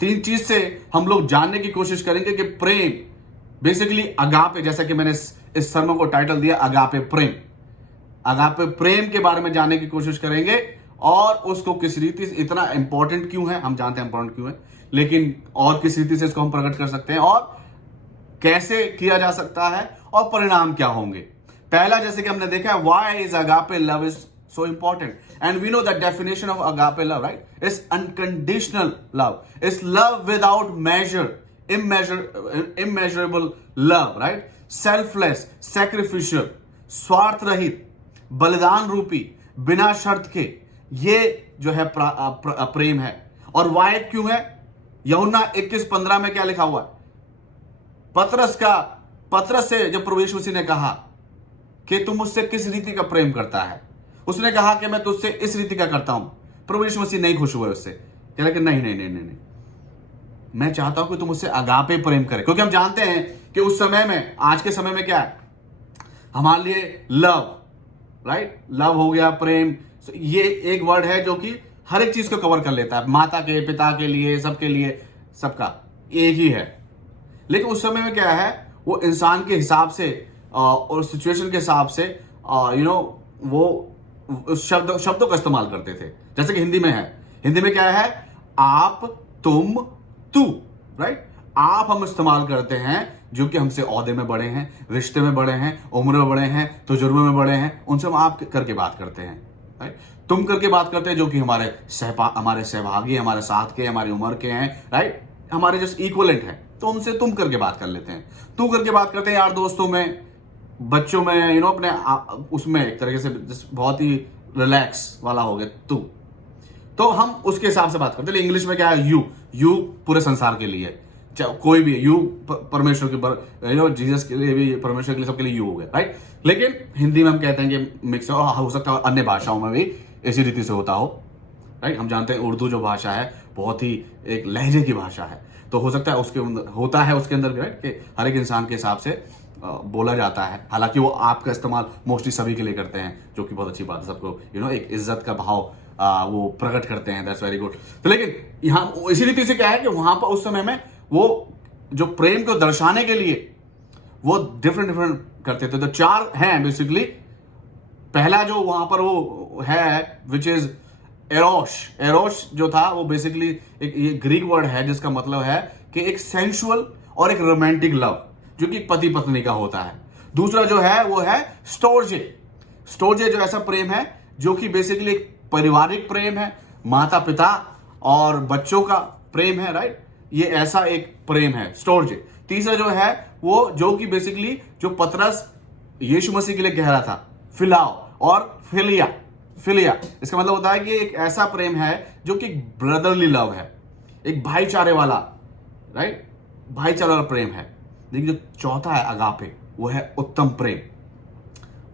3 चीज से हम लोग जानने की कोशिश करेंगे कि प्रेम बेसिकली अगापे, जैसा कि मैंने इस सर्मन को टाइटल दिया अगापे प्रेम। अगापे प्रेम के बारे में जानने की कोशिश करेंगे और उसको किस रीति से इतना इंपॉर्टेंट क्यों है, हम जानते हैं इंपॉर्टेंट क्यों है, लेकिन और किस रीति से इसको हम प्रकट कर सकते हैं और कैसे किया जा सकता है और परिणाम क्या होंगे। पहला, जैसे कि हमने देखा है, why is agape love is so important, and we know the definition of agape love, right? It's unconditional love. It's love without measure, immeasurable love, right? Selfless, sacrificial, स्वार्थ रहित, बलिदान रूपी, बिना शर्त के, ये जो है प्रेम है। और वाई क्यों है? यूहन्ना 21:15 में क्या लिखा हुआ है? पतरस से जब प्रभु यीशु मसीह ने कहा कि तुम मुझसे किस रीति का प्रेम करता है, उसने कहा कि मैं तुझसे इस रीति का करता हूं। प्रभु यीशु मसीह नहीं खुश हुए उससे, कह रहे कि नहीं, मैं चाहता हूं कि तुम मुझसे अगापे प्रेम करे। क्योंकि हम जानते हैं कि उस समय में, आज के समय में क्या है हमारे लिए? Love, right? लव हो गया, प्रेम, ये एक वर्ड है जो कि हर एक चीज को कवर कर लेता है। माता के, पिता के लिए, सबके लिए, सबका एक ही है। लेकिन उस समय में क्या है, वो इंसान के हिसाब से और सिचुएशन के हिसाब से वो शब्दों का इस्तेमाल करते थे। जैसे कि हिंदी में है, हिंदी में क्या है? आप, तुम, तू, राइट? आप हम इस्तेमाल करते हैं जो कि हमसे ओहदे में बड़े हैं, रिश्ते में बड़े हैं, उम्र में बड़े हैं, तजुर्बे में बड़े हैं, उनसे हम आप करके बात करते हैं, राइट? तुम करके बात करते हैं जो कि हमारे सहभागी, हमारे साथ के, हमारी उम्र के हैं, राइट? हमारे जस्ट इक्वलेंट है, तो उनसे तुम करके बात कर लेते हैं। तू करके बात करते हैं यार दोस्तों में, बच्चों में, अपने उसमें एक तरीके से बहुत ही रिलैक्स वाला हो गया तू, तो हम उसके हिसाब से बात करते हैं। इंग्लिश में क्या है? यू पूरे संसार के लिए, कोई भी यू परमेश्वर के, जीसस के लिए भी, परमेश्वर के लिए, सबके लिए यू हो गया, राइट? लेकिन हिंदी में हम कहते हैं कि मिक्स है, और हो सकता है अन्य भाषाओं में भी इसी रीति से होता हो, राइट? हम जानते हैं उर्दू जो भाषा है बहुत ही एक लहजे की भाषा है, तो हो सकता है उसके अंदर होता है, उसके अंदर, राइट, कि हर एक इंसान के हिसाब से बोला जाता है। हालांकि वो आपका इस्तेमाल मोस्टली सभी के लिए करते हैं, जो कि बहुत अच्छी बात है। सबको एक इज्जत का भाव वो प्रकट करते हैं, दैट्स वेरी गुड। तो लेकिन यहाँ इसी रीति से क्या है कि वहां पर उस समय में वो जो प्रेम को दर्शाने के लिए वो डिफरेंट करते थे। तो 4 हैं बेसिकली। पहला जो वहां पर वो है विच इज एरोश जो था, वो बेसिकली एक ये ग्रीक वर्ड है जिसका मतलब है कि एक सेंसुअल और एक रोमांटिक लव, जो कि पति पत्नी का होता है। दूसरा जो है वो है स्टोर्जे जो ऐसा प्रेम है जो कि बेसिकली एक पारिवारिक प्रेम है, माता पिता और बच्चों का प्रेम है, राइट? ये ऐसा एक प्रेम है स्टोर्जे। तीसरा जो है वो जो कि बेसिकली जो पतरस यीशु मसीह के लिए कह रहा था, फिलाओ और फिलिया, फिलिया, इसका मतलब होता है कि एक ऐसा प्रेम है जो कि ब्रदरली लव है, एक भाईचारे वाला, राइट, भाईचारे वाला प्रेम है। लेकिन जो चौथा है अगापे, वो है उत्तम प्रेम।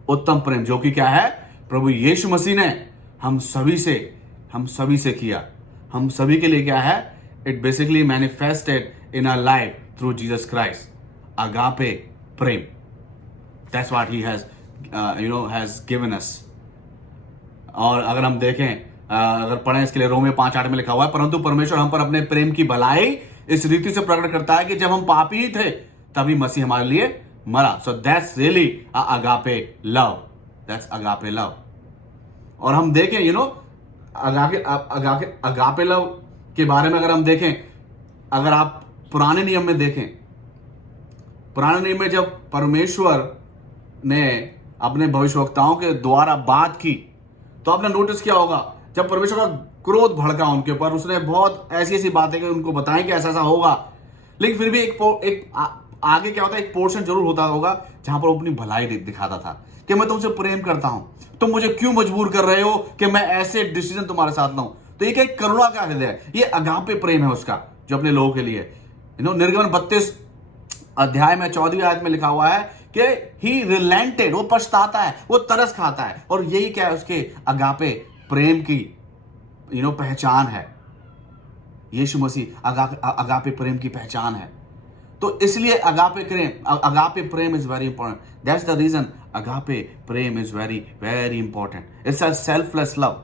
उत्तम प्रेम जो कि क्या है, प्रभु यीशु मसीह ने हम सभी से किया, हम सभी के लिए क्या है, it basically manifested in our life through Jesus Christ, agape प्रेम। That's what he has given us. और अगर हम देखें, अगर पढ़ें इसके लिए, रोमे 5:8 में लिखा हुआ है, परंतु परमेश्वर हम पर अपने प्रेम की भलाई इस रीति से प्रकट करता है कि जब हम पापी ही थे तभी मसीह हमारे लिए मरा। So that's really agape love, that's agape love. और हम देखें अगापे लव के बारे में अगर हम देखें, अगर आप पुराने नियम में देखें, पुराने नियम में जब परमेश्वर ने अपने भविष्यवक्ताओं के द्वारा बात की, तो आपने नोटिस किया होगा, जब परमेश्वर का क्रोध भड़का उनके ऊपर, उसने बहुत ऐसी ऐसी बातें उनको बताई कि ऐसा ऐसा होगा। लेकिन फिर भी एक आगे क्या होता है, एक पोर्शन जरूर होता होगा जहां पर वो अपनी भलाई दिखाता था कि मैं तुमसे प्रेम करता हूं, तुम मुझे क्यों मजबूर कर रहे हो कि मैं ऐसे डिसीजन तुम्हारे साथ लाऊं। तो ये एक करुणा का हृदय है, ये अगापे प्रेम है उसका, जो अपने लोगों के लिए। निर्गमन 32 अध्याय में 14वीं आयत में लिखा हुआ है कि ही रिलेंटेड, वो पछताता है, वो तरस खाता है। और यही क्या है, उसके अगापे प्रेम की पहचान है। यीशु मसीह अगापे प्रेम की पहचान है। तो इसलिए अगापे प्रेम is very important. That's the reason agape प्रेम is very very important. It's a selfless love,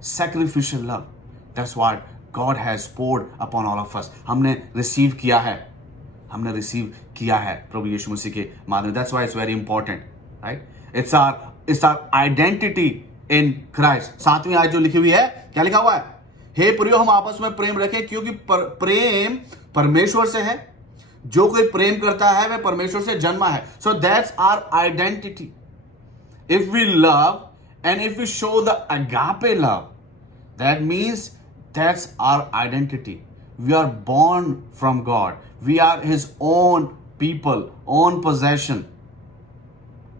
sacrificial love. That's what God has poured upon all of us. हमने रिसीव किया है प्रभु यीशु मसीह के माध्यम। That's why it's very important, right? It's our identity in Christ. 7वीं आयत जो लिखी हुई है, क्या लिखा हुआ है, हे प्रियो हम आपस में प्रेम रखें क्योंकि प्रेम परमेश्वर से है, जो कोई प्रेम करता है वह परमेश्वर से जन्मा है। So that's our identity. If we love and if we show the agape love, that means that's our identity. We are born from God. We are His own people, own possession.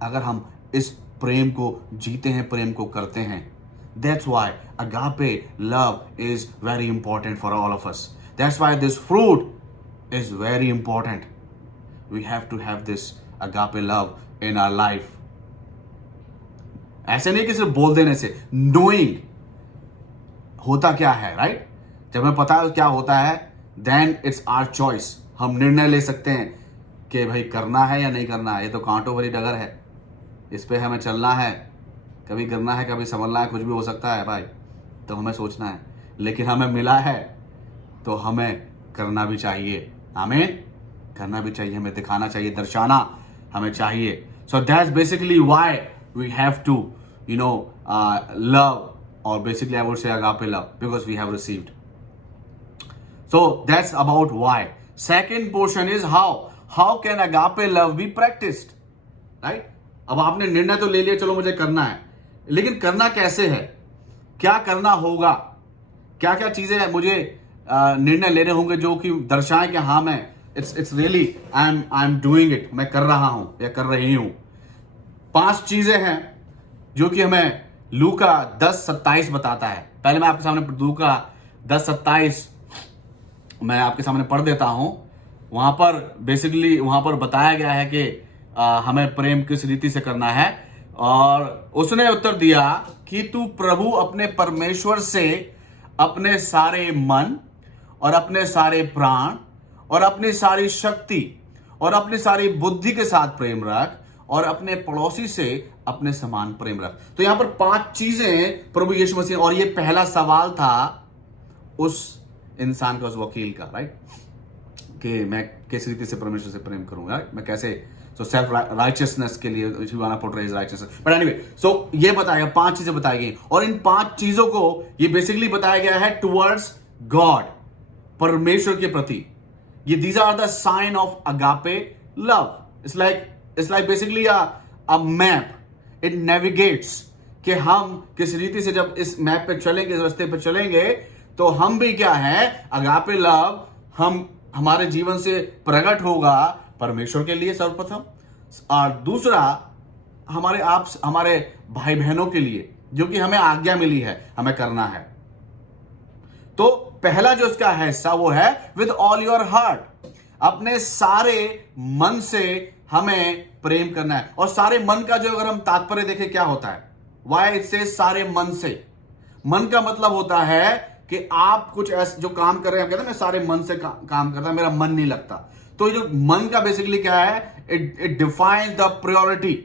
अगर हम इस प्रेम को जीते हैं, प्रेम को करते हैं, that's why agape love is very important for all of us. That's why this fruit is very important. We have to have this agape love in our life. ऐसे नहीं कि सिर्फ बोल देने से, नोइंग होता क्या है, राइट? जब हमें पता है क्या होता है, देन इट्स आवर चॉइस। हम निर्णय ले सकते हैं कि भाई करना है या नहीं करना है। ये तो कांटों भरी डगर है, इस पे हमें चलना है, कभी गिरना है, कभी संभलना है, कुछ भी हो सकता है भाई, तो हमें सोचना है। लेकिन हमें मिला है तो हमें करना भी चाहिए। आमीन, करना भी चाहिए, हमें दिखाना चाहिए, दर्शाना हमें चाहिए। सो that's basically why we have to love, or basically I would say agape love, because we have received. So that's about why. Second portion is how can agape love be practiced, right? अब आपने निर्णय तो ले लिया, चलो मुझे करना है, लेकिन करना कैसे है, क्या करना होगा, क्या क्या चीजें मुझे निर्णय लेने होंगे जो कि दर्शाएं कि हाँ मैं it's really I am doing it, मैं कर रहा हूं या कर रही हूं। 5 चीजें हैं जो कि हमें लूका 10:27 बताता है। पहले मैं आपके सामने लूका 10:27 मैं आपके सामने पढ़ देता हूं। वहां पर बताया गया है कि हमें प्रेम किस रीति से करना है। और उसने उत्तर दिया कि तू प्रभु अपने परमेश्वर से अपने सारे मन और अपने सारे प्राण और अपनी सारी शक्ति और अपनी सारी बुद्धि के साथ प्रेम रख, और अपने पड़ोसी से अपने समान प्रेम रख। तो यहां पर 5 चीजें प्रभु यीशु मसीह, और ये पहला सवाल था उस इंसान का, उस वकील का, राइट, कि मैं किस रीति से परमेश्वर से प्रेम करूंगा, मैं कैसे, सो सेल्फ राइचियसनेस के लिए if you want to portray righteousness. But anyway, so ये बताया, 5 चीजें बताई गई, और इन 5 चीजों को ये बेसिकली बताया गया है टुवर्ड्स गॉड, परमेश्वर के प्रति। ये these are the sign of agape love. It's like basically a map. It navigates कि हम किस रीति से जब इस मैप पे चलेंगे, इस रास्ते पे चलेंगे, तो हम भी क्या है, अगापे लव हमारे जीवन से प्रकट होगा परमेश्वर के लिए सर्वप्रथम, और दूसरा हमारे भाई बहनों के लिए, जो कि हमें आज्ञा मिली है हमें करना है। तो पहला जो इसका है हिस्सा वो है विद ऑल योर हार्ट, अपने सारे मन से हमें प्रेम करना है। और सारे मन का जो अगर हम तात्पर्य देखें क्या होता है, वाई इट सेज सारे मन से। मन का मतलब होता है कि आप कुछ ऐसे जो काम कर रहे हैं, कहते हैं ना सारे मन से काम करता है, मेरा मन नहीं लगता। तो जो मन का बेसिकली क्या है, इट डिफाइंस द प्रायोरिटी।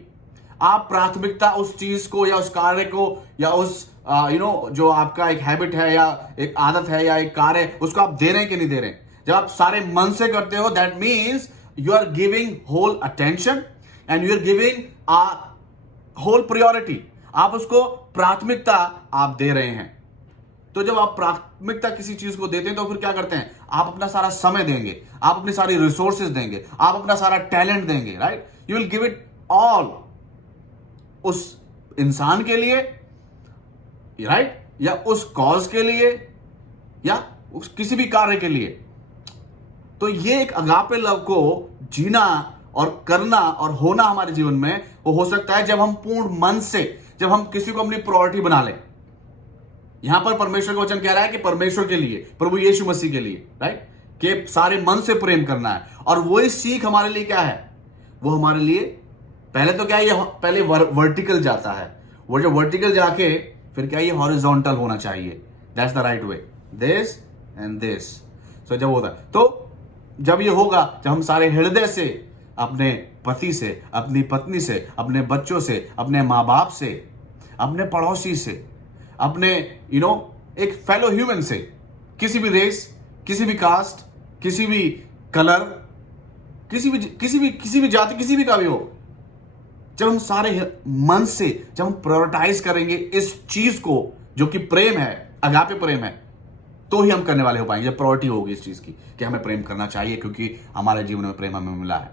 आप प्राथमिकता उस चीज को या उस कार्य को या उस जो आपका एक हैबिट है या एक आदत है या एक कार्य है, उसको आप दे रहे हैं कि नहीं दे रहे हैं। जब आप सारे मन से करते हो, that means you are giving whole attention and you are giving a whole priority. आप उसको प्राथमिकता आप दे रहे हैं। तो जब आप प्राथमिकता किसी चीज को देते हैं तो फिर क्या करते हैं, आप अपना सारा समय देंगे, आप अपनी सारी रिसोर्सेज देंगे, आप अपना सारा टैलेंट देंगे, right. You will give it all उस इंसान के लिए, राइट, या उस कॉज के लिए या उस किसी भी कार्य के लिए। तो ये एक अगापे लव को जीना और करना और होना हमारे जीवन में वो हो सकता है जब हम पूर्ण मन से, जब हम किसी को अपनी प्रायोरिटी बना लें। यहां पर परमेश्वर का वचन कह रहा है कि परमेश्वर के लिए, प्रभु यीशु मसीह के लिए, राइट, कि सारे मन से प्रेम करना है। और वही सीख हमारे लिए क्या है, वो हमारे लिए पहले तो क्या है, ये पहले वर्टिकल जाता है, वो जो वर्टिकल जाके फिर क्या, ये हॉरिजॉन्टल होना चाहिए। That's the right way, this and this. So जब होता है, तो जब ये होगा, जब हम सारे हृदय से अपने पति से, अपनी पत्नी से, अपने बच्चों से, अपने माँ बाप से, अपने पड़ोसी से, अपने एक फेलो ह्यूमन से, किसी भी रेस, किसी भी कास्ट, किसी भी कलर, किसी भी जाति, किसी भी का भी हो, जब हम सारे मन से जब हम प्रायोरिटाइज करेंगे इस चीज को जो कि प्रेम है, अगापे प्रेम है, तो ही हम करने वाले हो पाएंगे। जब प्रायोरिटी होगी इस चीज की कि हमें प्रेम करना चाहिए क्योंकि हमारे जीवन में प्रेम हमें मिला है।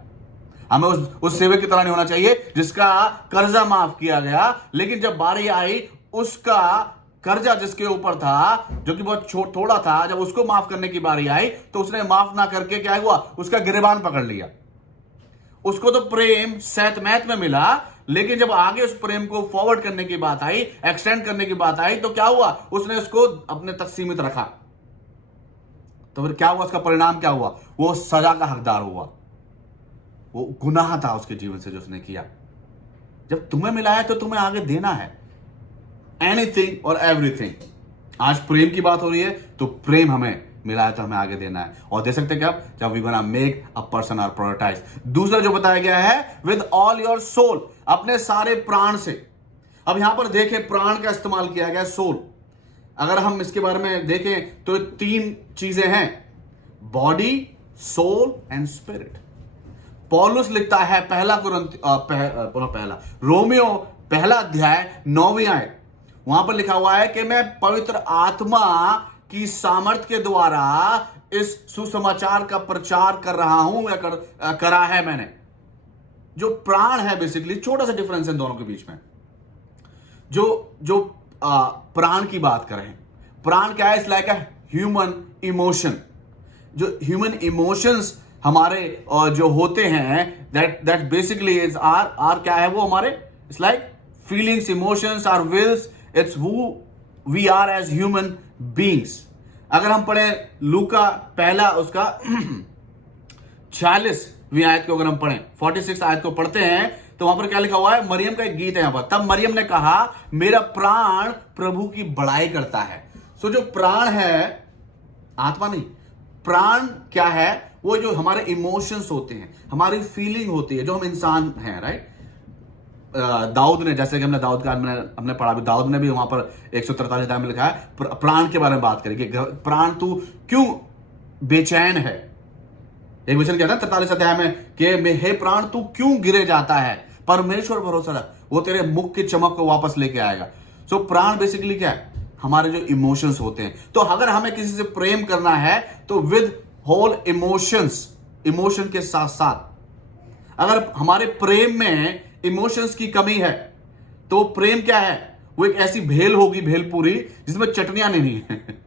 हमें उस सेवक की तरह नहीं होना चाहिए जिसका कर्जा माफ किया गया, लेकिन जब बारी आई उसका कर्जा जिसके ऊपर था, जो कि बहुत थोड़ा था, जब उसको माफ करने की बारी आई तो उसने माफ ना करके क्या हुआ, उसका गिरबान पकड़ लिया। उसको तो प्रेम सैतमैत में मिला, लेकिन जब आगे उस प्रेम को फॉरवर्ड करने की बात आई, एक्सटेंड करने की बात आई, तो क्या हुआ, उसने उसको अपने तक सीमित रखा। तो फिर क्या हुआ, उसका परिणाम क्या हुआ, वो सजा का हकदार हुआ। वो गुनाह था उसके जीवन से जो उसने किया। जब तुम्हें मिला है तो तुम्हें आगे देना है, एनीथिंग और एवरीथिंग। आज प्रेम की बात हो रही है तो प्रेम हमें मिला है तो हमें आगे देना है। और दे सकते क्या, जब we gonna make a person our prioritize. दूसरा जो बताया गया है विद ऑल योर सोल, अपने सारे प्राण से। अब यहां पर देखें प्राण का इस्तेमाल किया गया, सोल। अगर हम इसके बारे में देखें तो 3 चीजें हैं, बॉडी, सोल एंड स्पिरिट। पौलुस लिखता है पहला रोमियो पहला अध्याय 9वीं आयत, वहां पर लिखा हुआ है कि मैं पवित्र आत्मा की सामर्थ के द्वारा इस सुसमाचार का प्रचार कर रहा हूं, या करा है मैंने। जो प्राण है, बेसिकली छोटा सा डिफरेंस है दोनों के बीच में। जो प्राण की बात करें, प्राण क्या है, it's like a human emotion. जो ह्यूमन इमोशंस हमारे जो होते हैं, दैट बेसिकली इज आर क्या है, वो हमारे it's like feelings, emotions, our wills, it's who we are as human beings. अगर हम पढ़े लूका पहला उसका 46वीं आयत को, अगर हम पढ़ें 46 आयत को पढ़ते हैं तो वहां पर क्या लिखा हुआ है, मरियम का एक गीत है यहां पर। तब मरियम ने कहा, मेरा प्राण प्रभु की बड़ाई करता है। सो जो प्राण है, आत्मा नहीं, प्राण क्या है, वो जो हमारे इमोशंस होते हैं, हमारी फीलिंग होती है, जो हम इंसान हैं, राइट। दाऊद ने, जैसे कि हमने दाऊद का हमने पढ़ा भी, दाऊद ने भी वहां पर 143 अध्याय में लिखा है, प्राण के बारे में बात करें कि प्राण तू क्यों बेचैन है। एक वचन कहता है 43 अध्याय में कि हे प्राण तू क्यों गिरे जाता है, परमेश्वर भरोसा रख, वो तेरे मुख की चमक को वापस लेके आएगा। सो प्राण बेसिकली क्या है, हमारे जो इमोशंस होते हैं। तो अगर हमें किसी से प्रेम करना है तो विद होल इमोशंस, इमोशन के साथ साथ। अगर हमारे प्रेम में इमोशंस की कमी है तो प्रेम क्या है, वो एक ऐसी भेल होगी, भेल पूरी, जिसमें चटनियां नहीं है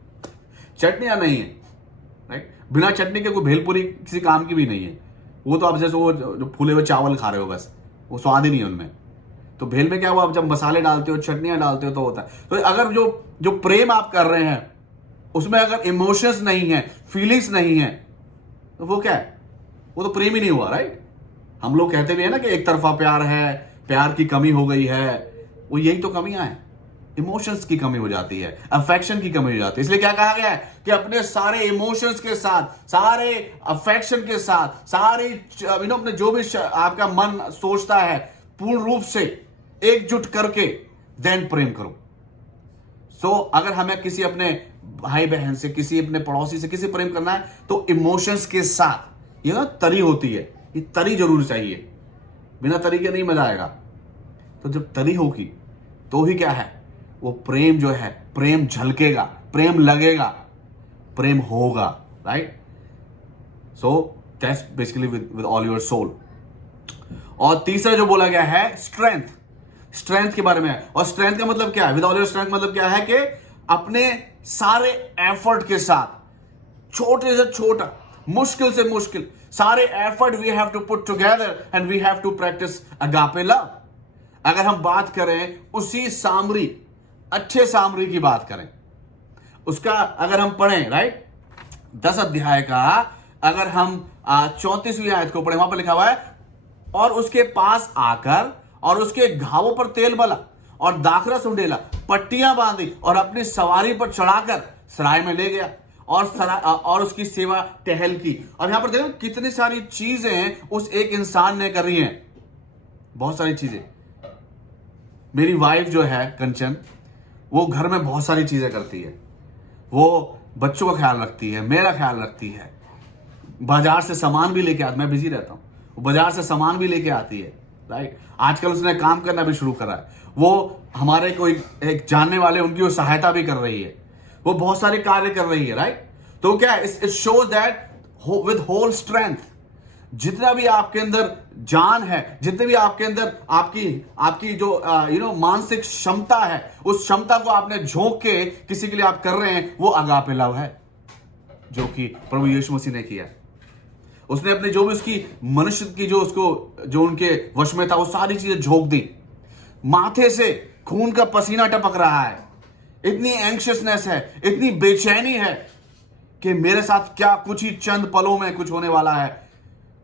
चटनियां नहीं है, राइट। बिना चटनी के कोई भेलपूरी किसी काम की भी नहीं है। वो तो आप जैसे वो जो फूले हुए चावल खा रहे हो, बस वो स्वाद ही नहीं है उनमें। तो भेल में क्या हुआ, जब मसाले डालते हो, चटनियां डालते हो तो होता है। तो अगर जो प्रेम आप कर रहे हैं उसमें अगर इमोशंस नहीं है, फीलिंग्स नहीं है, तो वो क्या है, वो तो प्रेम ही नहीं हुआ, राइट। हम लोग कहते भी है ना कि एक तरफा प्यार है, प्यार की कमी हो गई है, वो यही तो कमियां हैं। इमोशंस की कमी हो जाती है, अफेक्शन की कमी हो जाती है। इसलिए क्या कहा गया है कि अपने सारे इमोशंस के साथ, सारे अफेक्शन के साथ, सारे अपने जो भी आपका मन सोचता है पूर्ण रूप से एकजुट करके देन प्रेम करो। अगर हमें किसी अपने भाई बहन से, किसी अपने पड़ोसी से किसी प्रेम करना है तो इमोशंस के साथ, ये ना तरी होती है, ये तरी जरूर चाहिए, बिना तरी के नहीं मजा आएगा। तो जब तरी होगी तो ही क्या है, वो प्रेम जो है, प्रेम झलकेगा, प्रेम लगेगा, प्रेम होगा, right. So that's basically with all your soul. और तीसरा जो बोला गया है स्ट्रेंथ, स्ट्रेंथ के बारे में है। और स्ट्रेंथ का मतलब क्या है, विद ऑल योर स्ट्रेंथ मतलब क्या है कि अपने सारे एफर्ट के साथ, छोटे से छोटा, मुश्किल से मुश्किल, सारे effort we have to put together and we have to practice agape love. अगर हम बात करें उसी सामरी, अच्छे सामरी की बात करें, उसका अगर हम पढ़ें, राइट, 10 अध्याय का अगर हम 34वीं आयत को पढ़ें, वहां पर लिखा हुआ है, और उसके पास आकर और उसके घावों पर तेल मला और दाखरस उंडेला, पट्टियां बांधी और अपनी सवारी पर चढ़ाकर सराय में ले गया और उसकी सेवा टहल की। और यहां पर देखो कितनी सारी चीजें उस एक इंसान ने करी हैं, बहुत सारी चीजें। मेरी वाइफ जो है कंचन, वो घर में बहुत सारी चीजें करती है। वो बच्चों का ख्याल रखती है, मेरा ख्याल रखती है, बाजार से सामान भी लेके आती, मैं बिजी रहता हूं, वो बाजार से सामान भी लेके आती है, राइट। आजकल उसने काम करना भी शुरू करा है, वो हमारे कोई एक जानने वाले, उनकी वो सहायता भी कर रही है, वो बहुत सारे कार्य कर रही है, राइट। तो क्या है, it shows that with whole strength, जितना भी आपके अंदर जान है, जितने भी आपके अंदर आपकी जो मानसिक क्षमता है, उस क्षमता को आपने झोंक के किसी के लिए आप कर रहे हैं, वो अगापे लव है, जो कि प्रभु यीशु मसीह ने किया। उसने अपने जो भी उसकी मनुष्य की जो उनके वश में था, वो सारी चीजें झोंक दी। माथे से खून का पसीना टपक रहा है, इतनी एंग्शियसनेस है, इतनी बेचैनी है कि मेरे साथ क्या कुछ ही चंद पलों में कुछ होने वाला है।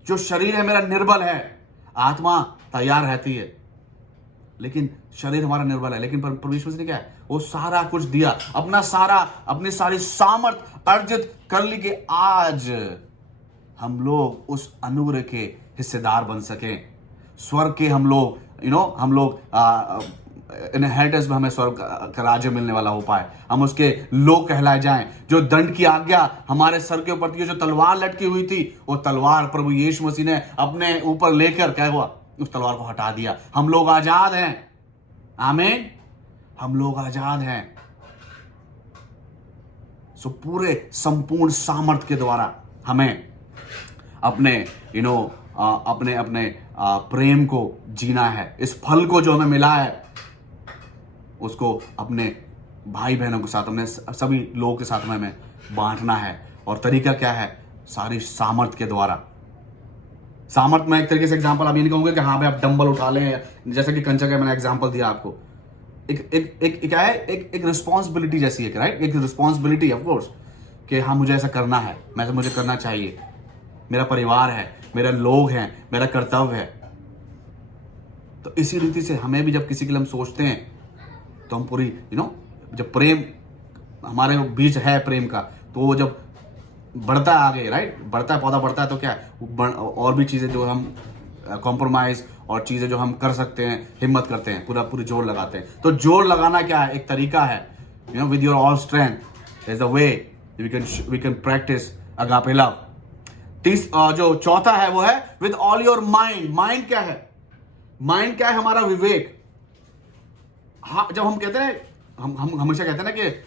जो शरीर है मेरा निर्बल है, आत्मा तैयार रहती है, लेकिन शरीर हमारा निर्बल है। लेकिन परमेश्वर ने क्या है, वो सारा कुछ दिया, अपनी सारी सामर्थ अर्जित कर ली कि आज हम लोग उस अनुग्रह के हिस्सेदार बन सकें। स्वर्ग के हम लोग इनहेरिटेंस में हमें स्वर्ग का राज्य मिलने वाला हो पाए, हम उसके लोग कहलाए जाएं। जो दंड की आज्ञा हमारे सर के ऊपर थी, जो तलवार लटकी हुई थी, वो तलवार प्रभु यीशु मसीह ने अपने ऊपर लेकर क्या हुआ, उस तलवार को हटा दिया। हम लोग आजाद हैं, आमीन, हम लोग आजाद हैं। सो पूरे संपूर्ण सामर्थ के द्वारा हमें अपने अपने प्रेम को जीना है। इस फल को जो हमें मिला है उसको अपने भाई बहनों के साथ, अपने सभी लोगों के साथ में हमें बांटना है। और तरीका क्या है, सारी सामर्थ के द्वारा। सामर्थ में एक तरीके से एग्जांपल आप ये नहीं कहूंगा कि हाँ भाई आप डंबल उठा लें, जैसे कि कंचा का मैंने एग्जांपल दिया आपको। एक क्या है, एक रिस्पॉन्सिबिलिटी जैसी है, राइट, एक रिस्पॉन्सिबिलिटी ऑफ कोर्स कि हाँ मुझे ऐसा करना है, मुझे करना चाहिए, मेरा परिवार है, मेरे लोग हैं, मेरा कर्तव्य है। तो इसी रीति से हमें भी जब किसी के लिए हम सोचते हैं तो हम पूरी जब प्रेम हमारे बीच है प्रेम का, तो वो जब बढ़ता है आगे, राइट, बढ़ता है, पौधा बढ़ता है, तो क्या है, और भी चीजें जो हम कॉम्प्रोमाइज और चीजें जो हम कर सकते हैं, हिम्मत करते हैं, पूरी जोर लगाते हैं। तो जोर लगाना क्या है, एक तरीका है, with your all strength is the way we can practice agape love. जो चौथा है वो है with all your mind. Mind क्या है, माइंड क्या है, हमारा विवेक। हाँ, जब हम कहते हैं, हम हमेशा कहते हैं ना कि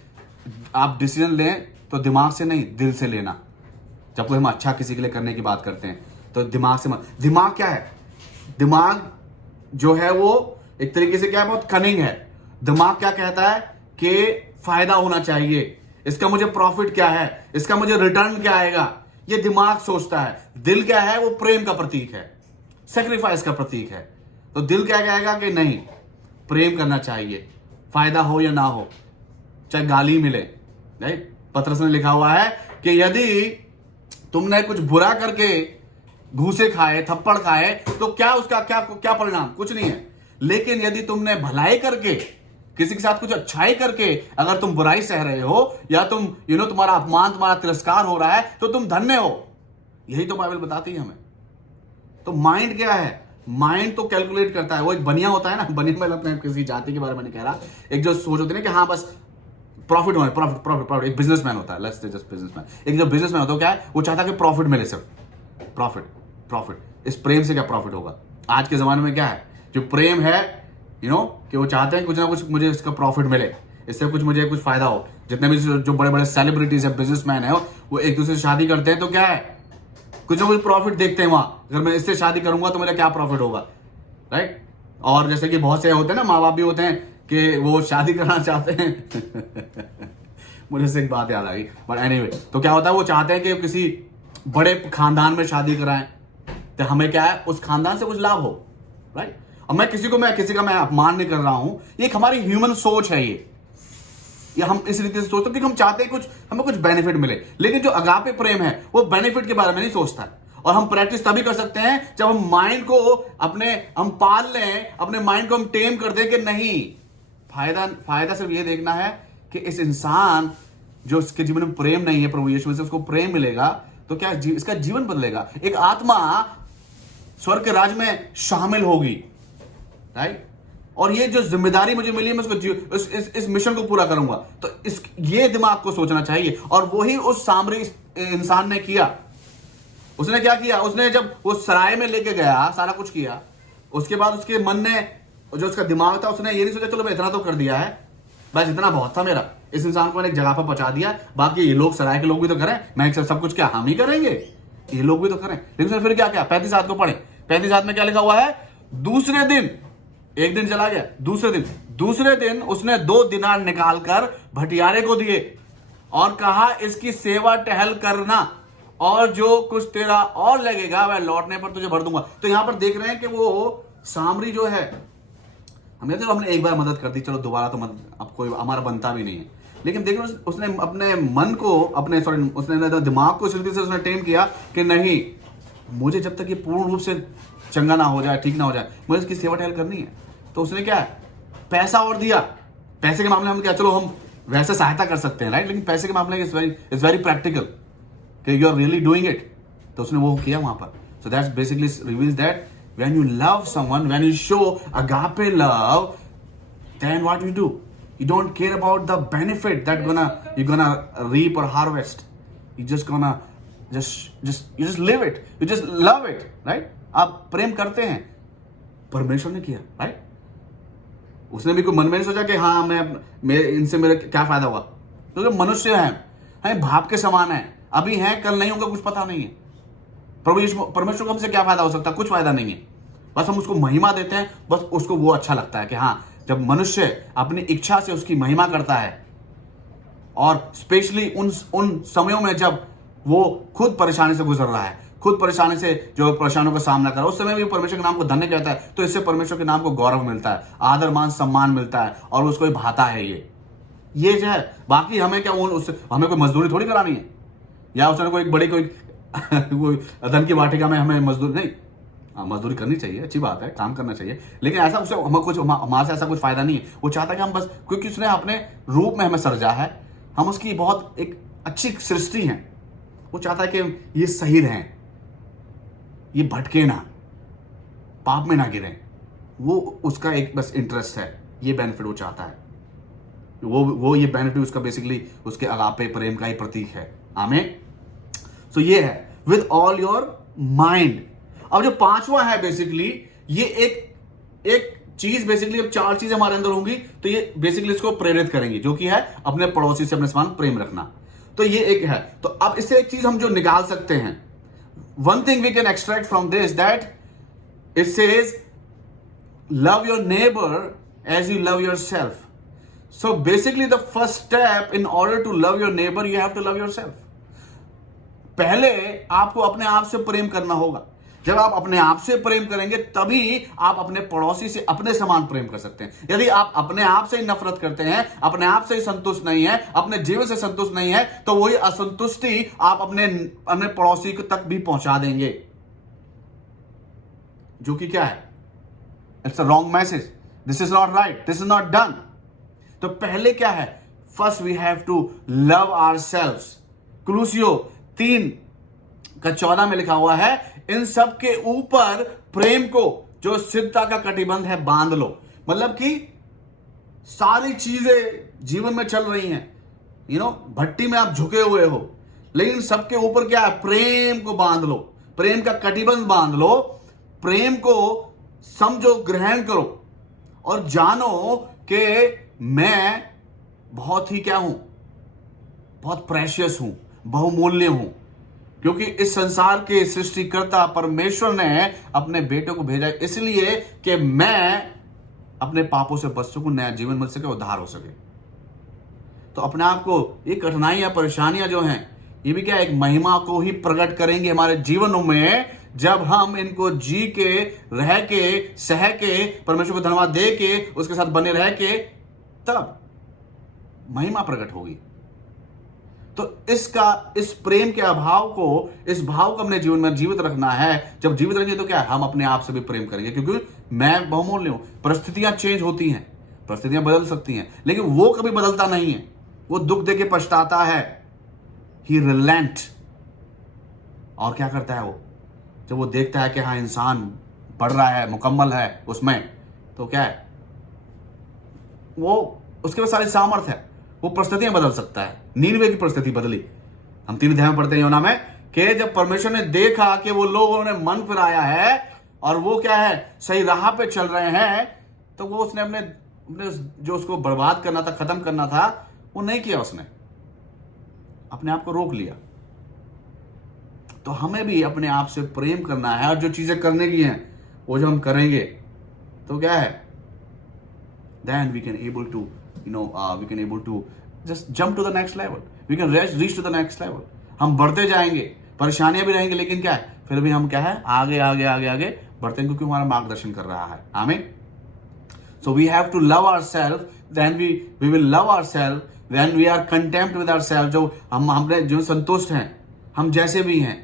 आप डिसीजन लें तो दिमाग से नहीं, दिल से लेना। जब कोई हम अच्छा किसी के लिए करने की बात करते हैं तो दिमाग से मत। दिमाग क्या है, दिमाग जो है वो एक तरीके से क्या है, बहुत कनिंग है। दिमाग क्या कहता है कि फायदा होना चाहिए, इसका मुझे प्रॉफिट क्या है, इसका मुझे रिटर्न क्या आएगा, ये दिमाग सोचता है। दिल क्या है, वो प्रेम का प्रतीक है, सेक्रीफाइस का प्रतीक है। तो दिल क्या कहेगा कि नहीं, प्रेम करना चाहिए, फायदा हो या ना हो, चाहे गाली मिले। राइट, पत्रस ने लिखा हुआ है कि यदि तुमने कुछ बुरा करके घूसे खाए, थप्पड़ खाए, तो क्या उसका क्या परिणाम? कुछ नहीं है। लेकिन यदि तुमने भलाई करके, किसी के साथ कुछ अच्छाई करके अगर तुम बुराई सह रहे हो, या तुम तुम्हारा अपमान, तुम्हारा तिरस्कार हो रहा है, तो तुम धन्य हो। यही तो बाइबल बताती है हमें। तो माइंड क्या है? माइंड तो कैलकुलेट करता है। वो एक बनिया होता है ना, बनिया, मैं अपने किसी जाति के बारे में नहीं कह रहा, एक जो सोच होती है ना कि हाँ बस प्रॉफिट होना, प्रॉफिट। एक बिजनेसमैन होता है, लेट्स से जस्ट बिजनेसमैन, एक जो बिजनेसमैन होता है, क्या है, वो चाहता है कि प्रॉफिट मिले, सिर्फ प्रॉफिट। इस प्रेम से क्या प्रॉफिट होगा? आज के जमाने में क्या है, जो प्रेम है, कि वो चाहते हैं कुछ ना कुछ मुझे इसका प्रॉफिट मिले, इससे मुझे कुछ फायदा हो। जितने भी जो बड़े बड़े सेलिब्रिटीज है, बिजनेसमैन है, वो एक दूसरे से शादी करते हैं तो क्या है, कुछ ना कुछ प्रॉफिट देखते हैं वहां। अगर मैं इससे शादी करूंगा तो मेरा क्या प्रॉफिट होगा? राइट। और जैसे कि बहुत से होते हैं ना, माँ बाप भी होते हैं कि वो शादी करना चाहते हैं मुझे से एक बात याद आ गई, बट एनीवे, तो क्या होता है, वो चाहते हैं कि किसी बड़े खानदान में शादी कराएं, तो हमें क्या है, उस खानदान से कुछ लाभ हो। राइट। अब मैं किसी का मैं अपमान नहीं कर रहा हूं, ये एक हमारी ह्यूमन सोच है। ये हम इस रीति से सोचते हैं कि हम चाहते हैं हमें कुछ बेनिफिट मिले। लेकिन जो अगापे प्रेम है, वो बेनिफिट के बारे में नहीं सोचता है। और हम प्रैक्टिस तभी कर सकते हैं जब हम माइंड को हम पाल लें, अपने माइंड को हम टेम कर दें कि नहीं, फायदा सिर्फ ये देखना है कि इस इंसान जो उसके जीवन में प्रेम नहीं है, प्रभु यीशु से उसको प्रेम मिलेगा तो क्या इसका जीवन बदलेगा, एक आत्मा स्वर्ग के राज में शामिल होगी। राइट। और ये जो जिम्मेदारी मुझे मिली है, मैं उसको इस मिशन को पूरा करूंगा। तो ये दिमाग को सोचना चाहिए। और वही उस सामरी इंसान ने किया। उसने क्या किया? उसने जब वो सराय में लेके गया, सारा कुछ किया, उसके बाद उसके मन ने, जो उसका दिमाग था, उसने ये नहीं सोचा चलो मैं इतना तो कर दिया है, बस इतना बहुत था मेरा, इस इंसान को मैंने एक जगह पर पहुंचा दिया, बाकी ये लोग, सराय के लोग भी तो करें, मैं सब कुछ क्या हम ही करेंगे, ये लोग भी तो करें। लेकिन उसने फिर क्या किया? 35 को पढ़े, 35 में क्या लिखा हुआ है? दूसरे दिन, एक दिन चला गया, दूसरे दिन उसने 2 दिनार निकालकर भटियारे को दिए और कहा इसकी सेवा टहल करना, और जो कुछ तेरा और लगेगा वह लौटने पर तुझे भर दूंगा। तो यहां पर देख रहे हैं कि वो सामरी जो है, हमने एक बार मदद कर दी, चलो दोबारा तो अब कोई हमारा बनता भी नहीं है। लेकिन देखो उसने अपने मन को, उसने दिमाग को इस रीति से उसने टेम किया कि नहीं, मुझे जब तक ये पूर्ण रूप से चंगा ना हो जाए, ठीक ना हो जाए, मुझे इसकी सेवा टहल करनी है। तो उसने क्या, पैसा और दिया। पैसे के मामले में हम क्या, चलो हम वैसे सहायता कर सकते हैं, राइट, लेकिन पैसे के मामले में इट्स वेरी प्रैक्टिकल कि you are really doing it. तो उसने वो किया वहां पर। So that's basically reveals that when you love someone, when you show agape love, then what you do? You don't care about the benefit that you're gonna reap or harvest. You just gonna you just live it. You just love it, right? आप प्रेम करते हैं, परमेश्वर ने किया, right? उसने भी कोई मन में नहीं सोचा कि हाँ मैं इनसे मेरे क्या फायदा हुआ, क्योंकि मनुष्य हैं, भाप के समान है, अभी हैं कल नहीं होगा, कुछ पता नहीं है। परमेश्वर को हमसे क्या फायदा हो सकता है? कुछ फायदा नहीं है। बस हम उसको महिमा देते हैं, बस उसको वो अच्छा लगता है कि हाँ, जब मनुष्य अपनी इच्छा से उसकी महिमा करता है, और स्पेशली उन समयों में जब वो खुद परेशानी से गुजर रहा है, खुद परेशानी से जो परेशानियों का सामना कर रहा है, उस समय भी परमेश्वर के नाम को धन्य कहता है, तो इससे परमेश्वर के नाम को गौरव मिलता है, आदर मान सम्मान मिलता है, और उसको भाता है ये जो है। बाकी हमें क्या, हमें कोई मजदूरी थोड़ी करानी है, या उसने कोई बड़ी कोई धन की वाटिका में हमें मजदूरी नहीं, मजदूरी करनी चाहिए, अच्छी बात है, काम करना चाहिए, लेकिन ऐसा उससे हमारे से ऐसा कुछ फायदा नहीं है। वो चाहता है कि हम बस, क्योंकि उसने अपने रूप में हमें सृजा है, हम उसकी बहुत एक अच्छी सृष्टि हैं, वो चाहता है कि ये सही रहें, ये भटके ना, पाप में ना गिरें। वो उसका एक बस इंटरेस्ट है, ये बेनिफिट वो चाहता है, वो ये बेनिफिट उसका बेसिकली उसके अगापे प्रेम का ही प्रतीक है। आमीन। सो ये है विद ऑल योर माइंड। अब जो 5वां है बेसिकली, ये एक चीज, बेसिकली अब 4 चीज हमारे अंदर होंगी, तो ये बेसिकली इसको प्रेरित करेंगी, जो कि है अपने पड़ोसी से अपने समान प्रेम रखना। तो ये एक है। तो अब इससे एक चीज हम जो निकाल सकते हैं, one thing we can extract from this, that it says love your neighbour as you love yourself. So basically the first step in order to love your neighbour, you have to love yourself. पहले आपको अपने आप से प्रेम करना होगा। जब आप अपने आप से प्रेम करेंगे तभी आप अपने पड़ोसी से अपने समान प्रेम कर सकते हैं। यदि आप अपने आप से ही नफरत करते हैं, अपने आप से ही संतुष्ट नहीं है, अपने जीवन से संतुष्ट नहीं है, तो वही असंतुष्टि आप अपने अपने पड़ोसी तक भी पहुंचा देंगे, जो कि क्या है, it's a wrong message, this is not right, this is not done. तो पहले क्या है, first we have to love ourselves. कुलुसियो 3:14 में लिखा हुआ है, इन सब के ऊपर प्रेम को जो सिद्धता का कटिबंध है बांध लो। मतलब कि सारी चीजें जीवन में चल रही हैं, भट्टी में आप झुके हुए हो, लेकिन सबके ऊपर क्या है, प्रेम को बांध लो, प्रेम का कटिबंध बांध लो, प्रेम को समझो, ग्रहण करो और जानो कि मैं बहुत ही क्या हूं, बहुत प्रेशियस हूं, बहुमूल्य हूं, क्योंकि इस संसार के सृष्टिकर्ता परमेश्वर ने अपने बेटे को भेजा इसलिए कि मैं अपने पापों से बच सकूं, नया जीवन मिल सके, उद्धार हो सके। तो अपने आप को ये कठिनाइयां, परेशानियां जो हैं, ये भी क्या एक महिमा को ही प्रकट करेंगे हमारे जीवनों में, जब हम इनको जी के, रह के, सह के, परमेश्वर को धन्यवाद दे के, उसके साथ बने रह के, तब महिमा प्रकट होगी। तो इस प्रेम के अभाव को, इस भाव को अपने जीवन में जीवित रखना है। जब जीवित रहेंगे तो क्या है, हम अपने आप से भी प्रेम करेंगे, क्योंकि मैं बहुमूल्य हूं। परिस्थितियां चेंज होती हैं, परिस्थितियां बदल सकती हैं, लेकिन वो कभी बदलता नहीं है, वो दुख देके पछताता है। ही रिलेंट। और क्या करता है वो, जब वो देखता है कि हाँ इंसान बढ़ रहा है, मुकम्मल है उसमें, तो क्या है, वो उसके पास सारी सामर्थ्य है, वो परिस्थितियां बदल सकता है। नीनवे की परिस्थिति बदली, हम 3 अध्याय में पढ़ते हैं योना में, कि जब परमेश्वर ने देखा कि वो लोगों ने मन फिराया है और वो क्या है, सही राह पे चल रहे हैं, तो वो उसने अपने जो उसको बर्बाद करना था, खत्म करना था, वो नहीं किया, उसने अपने आप को रोक लिया। तो हमें भी अपने आप से प्रेम करना है, और जो चीजें करने की हैं वो जो हम करेंगे तो क्या है, then we can able to just jump to the next level, we can reach to the next level। हम बढ़ते जाएंगे, परेशानियां भी रहेंगी, लेकिन क्या है, फिर भी हम क्या है, आगे आगे आगे आगे बढ़ते हैं, क्योंकि हमारा मार्गदर्शन कर रहा है। आमीन। So we have to love ourselves, then we will love ourselves, then we are content with ourselves। जो हमने जो संतुष्ट हैं, हम जैसे भी हैं,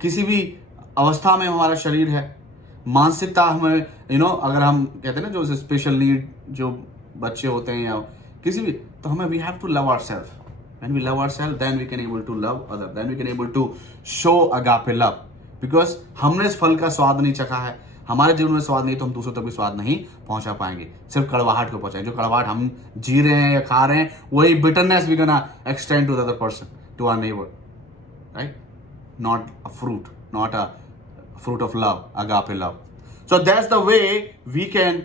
किसी भी अवस्था में हमारा शरीर है, मानसिकता हमें अगर हम कहते हैं ना, जो स्पेशल नीड जो बच्चे होते हैं या किसी भी, तो हमें we have to love ourself. When we love ourself, then we can able to love other, then we can able to show agape love, because हमने इस फल का स्वाद नहीं चखा है, हमारे जीवन में स्वाद नहीं, तो हम दूसरों तक भी स्वाद नहीं पहुंचा पाएंगे, सिर्फ कड़वाहट को पहुंचाएंगे। जो कड़वाहट हम जी रहे हैं या खा रहे हैं, वही bitterness we gonna extend to the other person, to our neighbour, right? Not a fruit, not a fruit of love, agape love. So that's the way we can,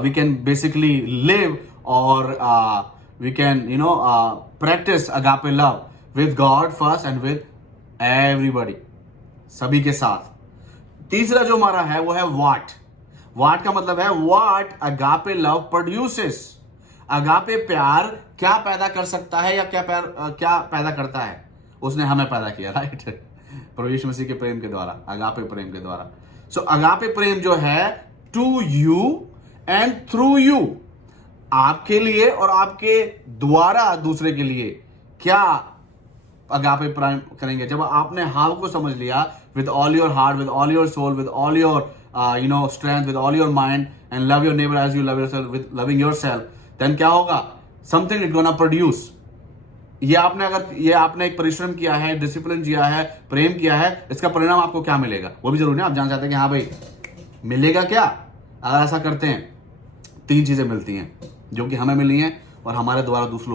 we can basically live, or we can, practice agape love with God first and with everybody, सभी के साथ। तीसरा जो हमारा है वो है वाट का मतलब है what agape love produces। Agape प्यार क्या पैदा कर सकता है, या क्या पैदा करता है, उसने हमें पैदा किया, राइट? प्रभु यीशु मसीह के प्रेम के द्वारा, अगापे प्रेम के द्वारा। सो अगापे प्रेम जो है, to you and through you, आपके लिए और आपके द्वारा दूसरे के लिए क्या अगापे प्रेम करेंगे। जब आपने हाव को समझ लिया, with all your heart, with all your soul, with all your strength, with all your mind, and love your neighbour as you love yourself, with loving yourself, then क्या होगा, समथिंग इट गोना प्रोड्यूस। ये आपने एक परिश्रम किया है, discipline किया है, प्रेम किया है, इसका परिणाम आपको क्या मिलेगा, वो भी जरूरी है। आप जान चाहते हैं कि हाँ भाई मिलेगा क्या, अगर ऐसा करते हैं 3 चीजें मिलती हैं, जो कि हमें मिली हैं और हमारे द्वारा दूसरे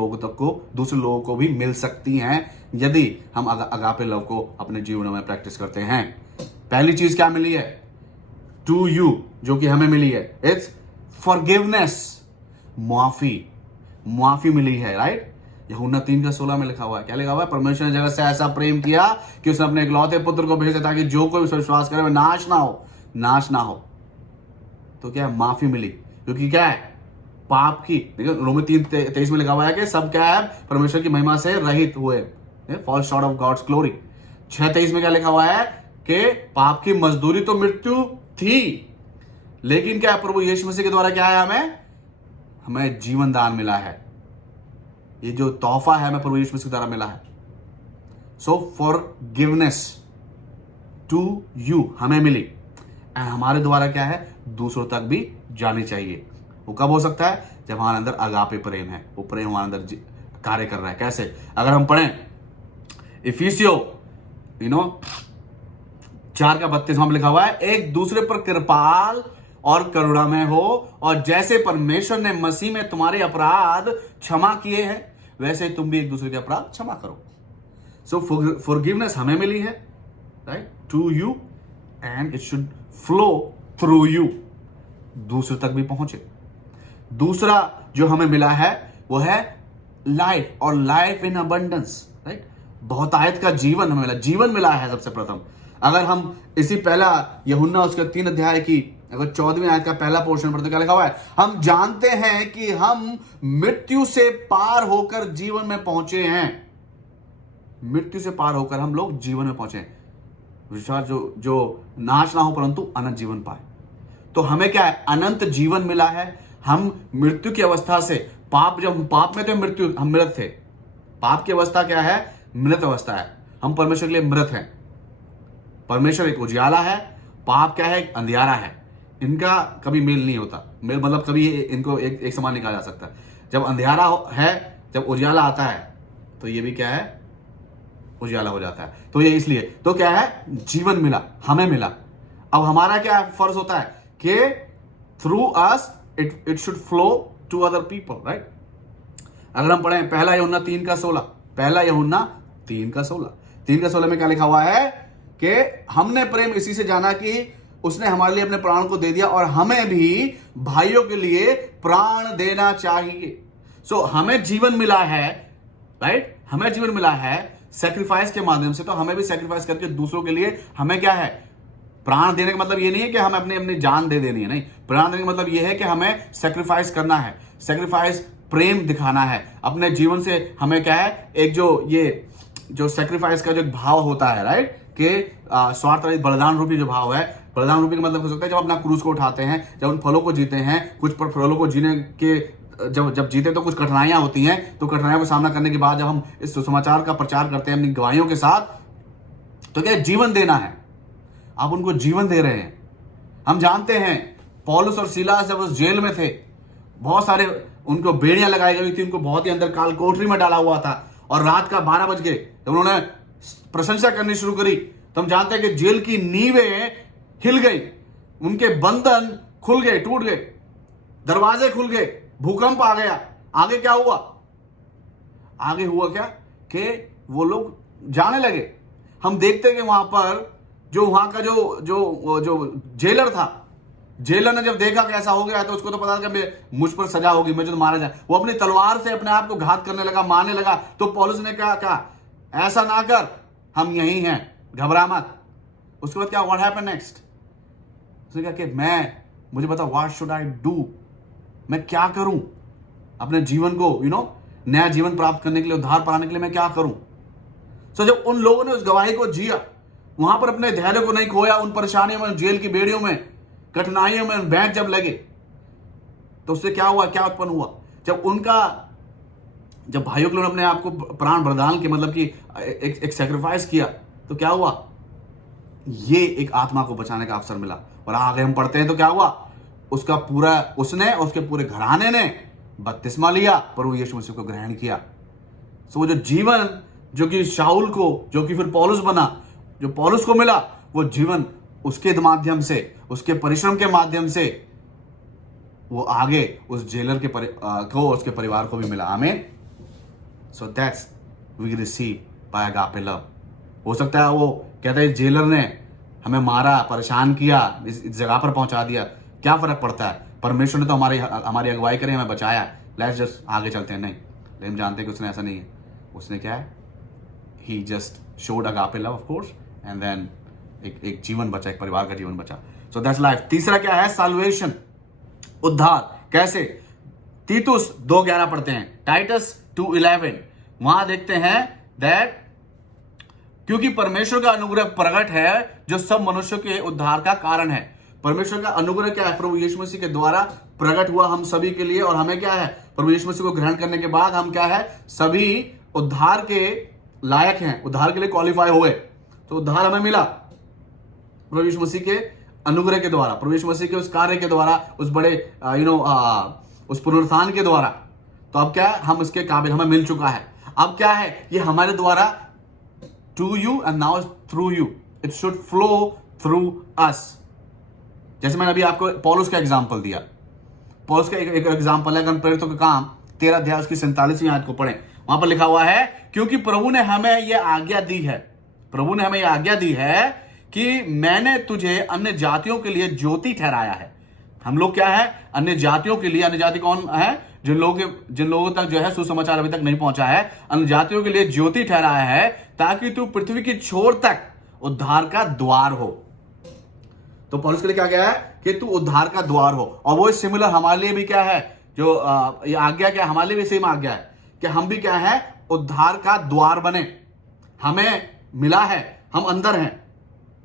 लोगों को भी मिल सकती हैं, यदि हम अगापे लव को अपने जीवन में प्रैक्टिस करते हैं। पहली चीज क्या मिली है, टू यू, जो कि हमें मिली है, इट्स फॉरगिवनेस, मुआफी मिली है, राइट? यूहन्ना 3:16 में लिखा हुआ है, क्या लिखा हुआ है, परमेश्वर ने जगत से ऐसा प्रेम किया कि उसने अपने इकलौते पुत्र को भेजा, ताकि जो कोई विश्वास करे वह नाश ना हो। तो क्या है, माफी मिली, क्योंकि क्या है, पाप की, देखिए रोमी 3:23 में लिखा हुआ है कि सब क्या है, परमेश्वर की महिमा से रहित हुए, fall short of God's glory. 6:23 में क्या लिखा हुआ है कि पाप की मजदूरी तो मृत्यु थी, लेकिन क्या प्रभु यीशु मसीह के द्वारा क्या है, हमें जीवन दान मिला है। ये जो तोहफा है हमें प्रभु यीशु मसीह के द्वारा मिला है। सो फॉरगिवनेस टू यू हमें मिली, एंड हमारे द्वारा क्या है, दूसरों तक भी जानी चाहिए। वो कब हो सकता है, जब हमारे अंदर अगापे प्रेम है, वो प्रेम हमारे अंदर कार्य कर रहा है। कैसे, अगर हम पढ़ें इफिसियो 4:32 में लिखा हुआ है, एक दूसरे पर कृपाल और करुणामय हो, और जैसे परमेश्वर ने मसीह में तुम्हारे अपराध क्षमा किए हैं, वैसे तुम भी एक दूसरे के अपराध क्षमा करो। सो फॉरगिवनेस हमें मिली है, right, to you, and it should flow through you, दूसरे तक भी पहुंचे। दूसरा जो हमें मिला है वो है लाइफ, और लाइफ इन अबंडेंस, राइट, बहुतायत का जीवन हमें मिला, जीवन मिला है सबसे प्रथम। अगर हम इसी पहला यूहन्ना उसके 3 अध्याय की अगर 14वीं आयत का पहला पोर्शन पढ़ते, क्या लिखा हुआ है, हम जानते हैं कि हम मृत्यु से पार होकर जीवन में पहुंचे हैं। मृत्यु से पार होकर हम लोग जीवन में पहुंचे, विश्वास जो नाश ना हो परंतु अनंत जीवन पाए। तो हमें क्या है, अनंत जीवन मिला है। हम मृत्यु की अवस्था से, जब पाप में थे मृत्यु, हम मृत थे। पाप की अवस्था क्या है, मृत अवस्था है। हम परमेश्वर के लिए मृत हैं। परमेश्वर एक उजियाला है, पाप क्या है, एक अंधियारा है। इनका कभी मेल नहीं होता, मेल मतलब कभी इनको एक समान नहीं कहा जा सकता। जब अंधियारा है, जब उजियाला आता है, तो ये भी क्या है, उजियाला हो जाता है। तो ये इसलिए, तो क्या है, जीवन मिला, हमें मिला। अब हमारा क्या फर्ज होता है कि through us it should flow to other people, right. अगर हम पढ़ें पहला यूहन्ना 3:16, पहला यूहन्ना 3:16 में क्या लिखा हुआ है कि हमने प्रेम इसी से जाना कि उसने हमारे लिए अपने प्राण को दे दिया, और हमें भी भाइयों के लिए प्राण देना चाहिए। सो हमें जीवन मिला है, राइट, हमें जीवन मिला है सैक्रिफाइस के माध्यम से। तो हमें भी सैक्रिफाइस करके दूसरों के लिए हमें क्या है, प्राण देने का मतलब ये नहीं है कि हमें अपनी जान दे देनी है, नहीं। प्राण देने का मतलब ये है कि हमें सैक्रिफाइस करना है, सैक्रिफाइस प्रेम दिखाना है अपने जीवन से। हमें क्या है, एक जो सैक्रिफाइस का जो भाव होता है, राइट, कि स्वार्थ रहित बलिदान रूपी जो भाव है। बलिदान रूपी का मतलब हो सकता है जब अपना क्रूस को उठाते हैं, जब उन फलों को जीते हैं। कुछ पर फलों को जीने के जब जीते तो कुछ कठिनाइयां होती हैं, तो कठिनाइयों का सामना करने के बाद जब हम इस सुसमाचार का प्रचार करते हैं अपनी गवाहियों के साथ, तो क्या जीवन देना है। आप उनको जीवन दे रहे हैं। हम जानते हैं पौलुस और सीलास जब उस जेल में थे, बहुत सारे उनको बेड़ियां लगाई गई थी, उनको बहुत ही अंदर काल कोठरी में डाला हुआ था, और रात का 12 बज गए जब उन्होंने प्रशंसा करनी शुरू करी, तो हम जानते हैं कि जेल की नींवें हिल गई, उनके बंधन खुल गए, टूट गए, दरवाजे खुल गए, भूकंप आ गया। आगे क्या हुआ, आगे हुआ क्या कि वो लोग जाने लगे। हम देखते हैं कि वहां पर वहां का जो जेलर था, जेलर ने जब देखा कि ऐसा हो गया, तो उसको तो पता था कि मुझ पर सजा होगी, मुझे तो मारा जाए। वो अपनी तलवार से अपने आप को घात करने लगा, मारने लगा। तो पौलुस ने क्या कहा, ऐसा ना कर, हम यहीं हैं, घबरा मत। उसके बाद क्या, व्हाट हैपेंड नेक्स्ट, उसने कहा कि मुझे बता, व्हाट शुड आई डू, मैं क्या करूं अपने जीवन को नया जीवन प्राप्त करने के लिए, उद्धार पाने के लिए मैं क्या करूं। सो जब उन लोगों ने उस गवाही को जिया, वहां पर अपने धैर्य को नहीं खोया, उन परेशानियों में, जेल की बेड़ियों में, कठिनाइयों में बैंक जब लगे, तो उससे क्या हुआ, क्या उत्पन्न हुआ, जब भाइयों के लोगों ने अपने आप को प्राण बलिदान के मतलब कि एक सैक्रिफाइस किया, तो क्या हुआ, ये एक आत्मा को बचाने का अवसर मिला। और आगे हम पढ़ते हैं तो क्या हुआ, उसने और उसके पूरे घराने ने बपतिस्मा लिया, प्रभु यीशु मसीह को ग्रहण किया। सो वो जो जीवन जो कि शाऊल को, जो कि फिर पौलुस बना, जो पौलुस को मिला, वो जीवन उसके माध्यम से, उसके परिश्रम के माध्यम से वो आगे उस जेलर के को, उसके परिवार को भी मिला। आमीन। So that's we receive by agape love. हो सकता है वो कहता है जेलर ने हमें मारा, परेशान किया, इस जगह पर पहुंचा दिया, क्या फर्क पड़ता है, परमेश्वर ने तो हमारी अगुवाई करी, हमें बचाया, लेट्स जस्ट आगे चलते हैं। नहीं, लेकिन हम जानते हैं कि उसने ऐसा नहीं है। उसने क्या है, he just showed agape love of course, and then एक जीवन बचा, एक परिवार का जीवन बचा। So that's life. तीसरा क्या है, साल्वेशन, उद्धार। कैसे, तीतुस 2:11 पढ़ते हैं, टाइटस 2:11, वहां देखते हैं दैट क्योंकि परमेश्वर का अनुग्रह प्रकट है जो सब मनुष्यों के उद्धार का कारण है। परमेश्वर का अनुग्रह क्या है? प्रभु यीशु मसीह के द्वारा प्रकट हुआ हम सभी के लिए। और हमें क्या है? प्रभु यीशु मसीह को ग्रहण करने के बाद हम क्या है? सभी उद्धार के लायक हैं, उद्धार के लिए क्वालिफाई हुए। तो उद्धार हमें मिला प्रभु यीशु मसीह के अनुग्रह के द्वारा, प्रभु यीशु मसीह के उस कार्य के द्वारा, उस बड़े उस पुनरुत्थान के द्वारा। तो अब क्या है? हम इसके काबिल, हमें मिल चुका है। अब क्या है? ये हमारे द्वारा to you and now through you, it should flow through us. जैसे मैंने अभी आपको पौलुस का एग्जांपल दिया। पौलुस का एक एग्जांपल है, प्रेरितों का काम 13 अध्याय उसकी 47वीं आयत को पढ़ें। वहां पर लिखा हुआ है, क्योंकि प्रभु ने हमें यह आज्ञा दी है, प्रभु ने हमें यह आज्ञा दी है कि मैंने तुझे अन्य जातियों के लिए ज्योति ठहराया है। हम लोग क्या है? अन्य जातियों के लिए। अन्य जाति कौन है? जिन लोगों तक जो है सुसमाचार अभी तक नहीं पहुंचा है, अन्य जातियों के लिए ज्योति ठहराया है, ताकि तू पृथ्वी की छोर तक उद्धार का द्वार हो। तो पौलुस के लिए क्या गया है? कि तू उद्धार का द्वार हो। और वो सिमिलर हमारे लिए भी क्या है? जो ये आज्ञा क्या है? हमारे लिए भी सेम आज्ञा है कि हम भी क्या है? उद्धार का द्वार बने। हमें मिला है, हम अंदर हैं।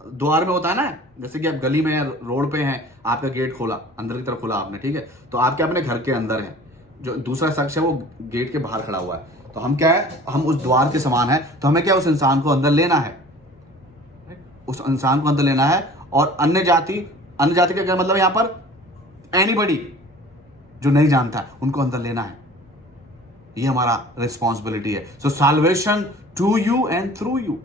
द्वार में होता है ना, जैसे कि आप गली में रोड पे हैं, आपका गेट खोला, अंदर की तरफ खोला आपने, ठीक है, तो आप क्या अपने घर के अंदर हैं, जो दूसरा शख्स है वो गेट के बाहर खड़ा हुआ है। तो हम क्या है? हम उस द्वार के समान है। तो हमें क्या? उस इंसान को अंदर लेना है, उस इंसान को अंदर लेना है। और अन्य जाति का क्या मतलब यहां पर? एनीबडी जो नहीं जानता, उनको अंदर लेना है। ये हमारा रिस्पॉन्सिबिलिटी है। So salvation to you and through you.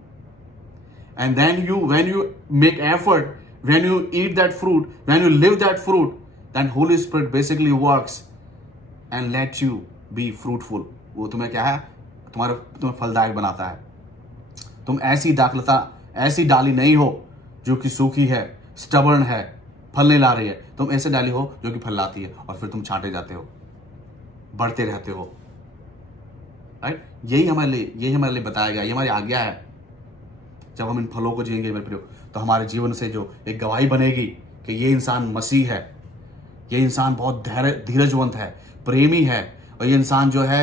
And then when you make effort, when you eat that fruit, when you live that fruit, then Holy Spirit basically works and let you be fruitful. वो तुम्हें क्या है? तुम्हें फलदायक बनाता है। तुम ऐसी डाली नहीं हो जो कि सूखी है, स्टबर्न है, फल नहीं ला रही है। तुम ऐसे डाली हो जो कि फल लाती है, और फिर तुम छांटे जाते हो, बढ़ते रहते हो। राइट? यही हमारे लिए बताया गया, ये हमारी आज्ञा है। जब हम इन फलों को जिएंगे मेरे प्रियो, तो हमारे जीवन से जो एक गवाही बनेगी कि ये इंसान मसीह है, ये इंसान बहुत धीरजवंत है, प्रेमी है, और ये इंसान जो है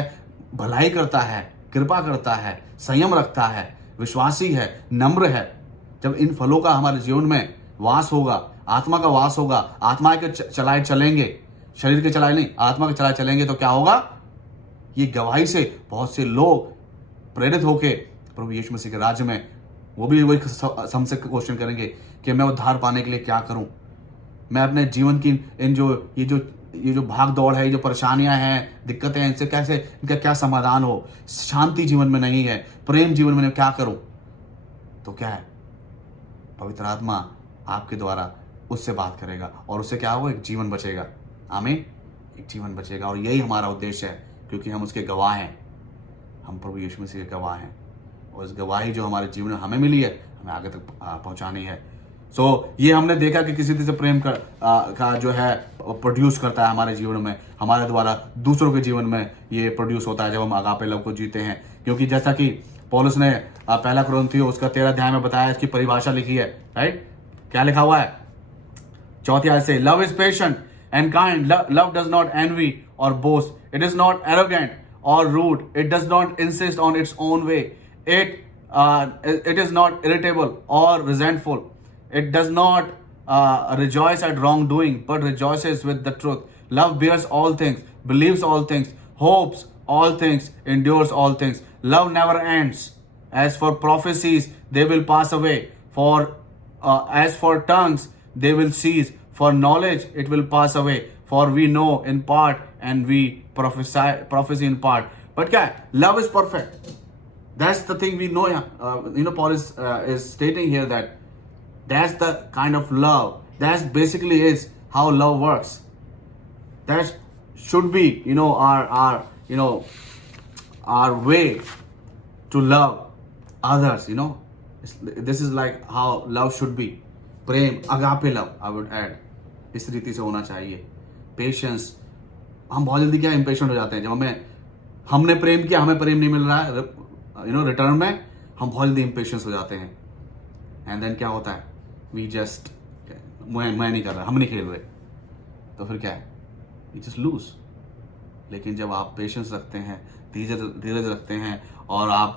भलाई करता है, कृपा करता है, संयम रखता है, विश्वासी है, नम्र है। जब इन फलों का हमारे जीवन में वास होगा, आत्मा का वास होगा, आत्मा के चलाए चलेंगे, शरीर के चलाए नहीं, आत्मा के चलाए चलेंगे, तो क्या होगा? ये गवाही से बहुत से लोग प्रेरित होके प्रभु यीशु मसीह के राज्य में, वो भी वही हमसे क्वेश्चन करेंगे कि मैं उद्धार पाने के लिए क्या करूं? मैं अपने जीवन की ये जो भाग दौड़ है, ये जो परेशानियां हैं, दिक्कतें हैं, इनसे कैसे, इनका क्या समाधान हो? शांति जीवन में नहीं है, प्रेम जीवन में, क्या करूं? तो क्या है? पवित्र आत्मा आपके द्वारा उससे बात करेगा, और उससे क्या होगा? एक जीवन बचेगा। आमीन। एक जीवन बचेगा, और यही हमारा उद्देश्य है, क्योंकि हम उसके गवाह हैं। हम प्रभु यीशु मसीह के गवाह हैं, और इस गवाही जो हमारे जीवन में हमें मिली है, हमें आगे तक पहुंचानी है। सो ये हमने देखा कि किसी तरह से प्रेम का जो है प्रोड्यूस करता है हमारे जीवन में, हमारे द्वारा दूसरों के जीवन में ये प्रोड्यूस होता है जब हम अगापे लव को जीते हैं। क्योंकि जैसा कि पौलुस ने पहला कुरिन्थियों उसका 13 अध्याय में बताया, इसकी परिभाषा लिखी है। राइट? क्या लिखा हुआ है? 4th आयत से, love is patient and kind, love does not envy or boast, it is not arrogant or rude, it does not insist on its own way, it is not irritable or resentful, it does not rejoice at wrongdoing, but rejoices with the truth. Love bears all things, believes all things, hopes all things, endures all things. Love never ends. As for prophecies, they will pass away, as for tongues, they will cease, for knowledge it will pass away, for we know in part and we prophesy in part. But क्या है? Love is perfect. That's the thing we know. Paul is stating here that that's the kind of love. That basically is how love works. That should be, our way to love others. This is like how love should be. Prem, agape love, I would add. इस रीति से होना चाहिए। Patience, हम बहुत जल्दी क्या impatient हो जाते हैं। जब हमने प्रेम किया, हमें प्रेम नहीं मिल रहा है रिटर्न में, हम बहुत जल्दी इम्पेशेंस हो जाते हैं। एंड देन क्या होता है? वी जस्ट, मैं नहीं कर रहा, हम नहीं खेल रहे, तो फिर क्या है? We just lose. लेकिन जब आप पेशेंस रखते हैं, धीरज रखते हैं, और आप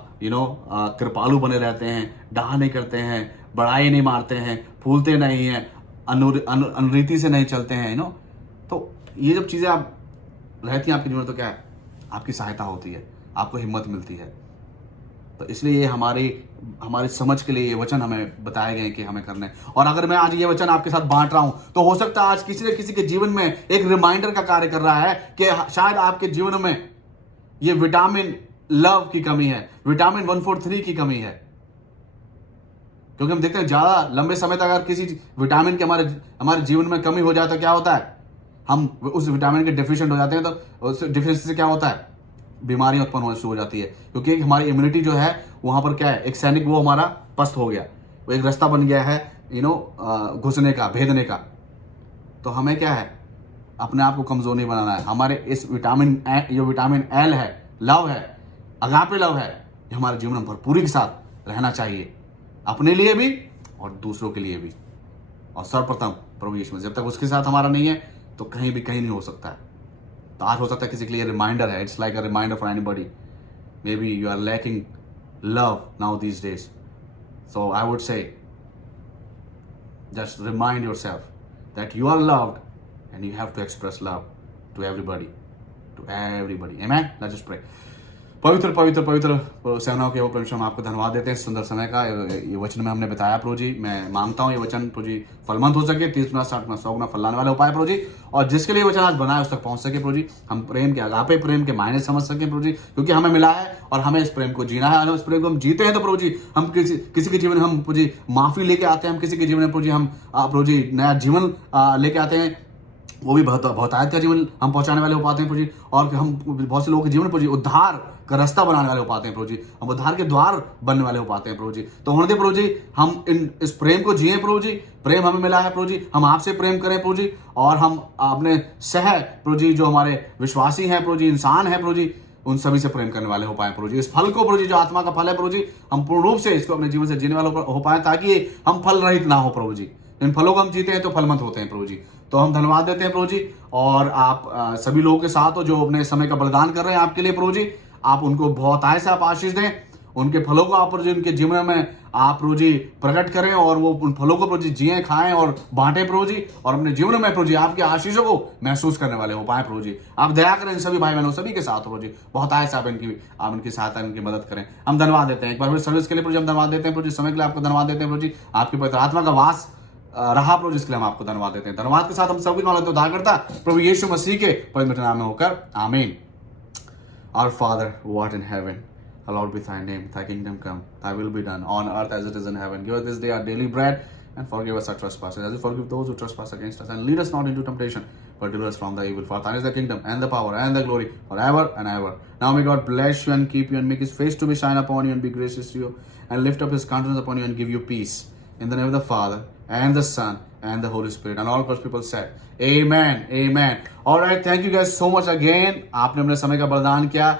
कृपालु बने रहते हैं, डाह नहीं करते हैं, बड़ाई नहीं मारते हैं, फूलते नहीं हैं, अनुरीति से नहीं चलते हैं, तो ये जब चीज़ें आप रहती हैं आपके जीवन में, तो क्या है, आपकी सहायता होती है, आपको हिम्मत मिलती है। तो इसलिए ये हमारी समझ के लिए ये वचन हमें बताए गए कि हमें करने। और अगर मैं आज ये वचन आपके साथ बांट रहा हूं, तो हो सकता है आज किसी न किसी के जीवन में एक रिमाइंडर का कार्य कर रहा है कि शायद आपके जीवन में ये विटामिन लव की कमी है, विटामिन 143 की कमी है। क्योंकि हम देखते हैं ज्यादा लंबे समय तक अगर किसी विटामिन की हमारे जीवन में कमी हो जाए तो क्या होता है, हम उस विटामिन के डेफिशिएंट हो जाते हैं। तो उस डेफिशिएंसी से क्या होता है, बीमारियां उत्पन्न होना शुरू हो जाती है। क्योंकि हमारी इम्यूनिटी जो है वहां पर क्या है, एक सैनिक वो हमारा पस्त हो गया, वो एक रास्ता बन गया है घुसने का, भेदने का। तो हमें क्या है, अपने आप को कमजोर नहीं बनाना है। हमारे इस विटामिन एल है, लव है, अगापे लव है, ये हमारे जीवन में भरपूरी के साथ रहना चाहिए, अपने लिए भी और दूसरों के लिए भी। और सर्वप्रथम प्रभु यीशु मसीह, जब तक उसके साथ हमारा नहीं है तो कहीं नहीं हो सकता है। तो आज हो सकता है किसी के लिए रिमाइंडर है, it's like a reminder for anybody, maybe you are lacking love now these days, so I would say just remind yourself that you are loved and you have to express love to everybody, amen. Let's just pray. पवित्र पवित्र पवित्र सेनाओं के वो परमेश्वर, हम आपको धन्यवाद देते हैं सुंदर समय का, ये वचन में हमने बताया प्रभु जी। मैं मांगता हूँ ये वचन प्रभु जी फलवंत हो सके, 30 गुना 60 गुना 100 गुना फल लाने वाले हो पाए प्रभु जी। और जिसके लिए वचन आज बनाए उस तक पहुंच सके प्रभु जी। हम प्रेम के, अगापे प्रेम के मायने समझ सके प्रभु जी, क्योंकि हमें मिला है और हमें इस प्रेम को जीना है। इस प्रेम को हम जीते हैं तो प्रभु जी हम किसी के जीवन हम प्रभु जी माफी लेके आते हैं, हम किसी के जीवन में प्रभु जी हम प्रभु जी नया जीवन लेके आते हैं, वो भी बहुतायत का जीवन हम पहुंचाने वाले हो पाते हैं प्रभु जी। और हम बहुत से लोगों के जीवन प्रभु जी उद्धार का रास्ता बनाने वाले हो पाते हैं प्रभु जी, हम उद्धार के द्वार बनने वाले हो पाते हैं प्रभु जी। तो होने दे प्रभु जी, हम इस प्रेम को जिए प्रभु जी, प्रेम हमें मिला है प्रभु जी, हम आपसे प्रेम करें प्रभु जी, और हम अपने प्रभु जी जो हमारे विश्वासी हैं प्रभु जी, इंसान है प्रभु जी, उन सभी से प्रेम करने वाले हो पाए प्रभु जी। इस फल को प्रभु जी जो आत्मा का फल है प्रभु जी, हम पूर्ण रूप से इसको अपने जीवन से जीने वाले हो पाए, ताकि हम फल रहित ना हो प्रभु जी। इन फलों को हम जीते हैं तो फलमंद होते हैं प्रभु जी। तो हम धन्यवाद देते हैं प्रभु जी। और आप सभी लोगों के साथ हो जो अपने समय का बलिदान कर रहे हैं आपके लिए प्रभु जी, आप उनको बहुत आय से आप आशीष दें, उनके फलों को आप प्रभु जी उनके जीवन में आप प्रभु जी प्रकट करें, और वो उन फलों को प्रभु जी जिए, खाएं और बांटे प्रभु जी, और अपने जीवन में प्रभु जी आपकी आशीषों को महसूस करने वाले हो पाए प्रभु जी। आप दया करें सभी भाई बहनों सभी के साथ प्रभु जी, बहुत आय से आप इनकी सहायता, इनकी मदद करें। हम धन्यवाद देते हैं एक बार फिर सर्विस के लिए प्रभु जी, हम धन्यवाद देते हैं प्रभु जी, समय के लिए आपको धन्यवाद देते हैं प्रभु जी, आपकी पवित्र आत्मा का वास रहा प्रभु, जिसके लिए हम आपको धन्यवाद देते हैं। धन्यवाद के साथ हम सब कुछ मानते उद्धार करता प्रभु यीशु मसीह के पवित्र नाम में होकर, आमीन। Our Father who art in heaven, hallowed be thy name, thy kingdom come, thy will be done on earth as it is in heaven. Give us this day our daily bread, and forgive us our trespasses as we forgive those who trespass against us, and lead us not into temptation, but deliver us from the evil. For thine is the kingdom and the power and the glory forever and ever. Now may God bless you and keep you, and make his face to be shine upon you and be gracious to you, and lift up his countenance upon you and give you peace. In the name of the Father and the Son and the Holy Spirit. And all God's people said, Amen, Amen. All right, thank you guys so much again. आपने अपने समय का बलिदान किया।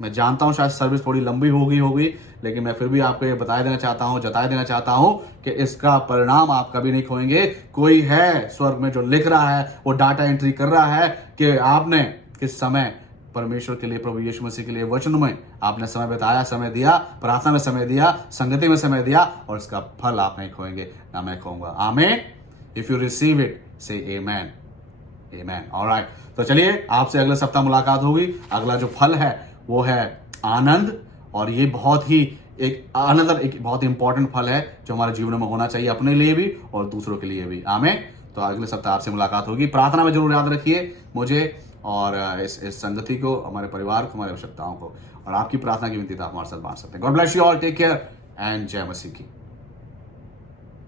मैं जानता हूँ शायद सर्विस थोड़ी लंबी होगी, लेकिन मैं फिर भी आपको ये जताए देना चाहता हूँ कि इसका परिणाम आप कभी नहीं खोएंगे। कोई है स्वर्ग में जो लिख रहा है, वो डाटा एंट्री कर रहा है कि आपने किस समय परमेश्वर के लिए, प्रभु यीशु मसीह के लिए वचन में आपने समय बिताया, समय दिया, प्रार्थना में समय दिया, संगति में समय दिया, और इसका फल आप नहीं खोएंगे, ना मैं खोऊंगा। आमीन। इफ यू रिसीव इट से आमेन, आमेन। ऑलराइट, तो चलिए आपसे अगले सप्ताह मुलाकात होगी। अगला जो फल है वो है आनंद, और ये बहुत ही एक बहुत इंपॉर्टेंट फल है जो हमारे जीवन में होना चाहिए, अपने लिए भी और दूसरों के लिए भी। आमीन। तो अगले सप्ताह आपसे मुलाकात होगी। प्रार्थना में जरूर याद रखिए मुझे और इस संगति को, हमारे परिवार को, हमारी आवश्यकताओं को, और आपकी प्रार्थना की विनती आप हमारे साथ बांट सकते हैं। God bless you all, take care and जय मसीह की।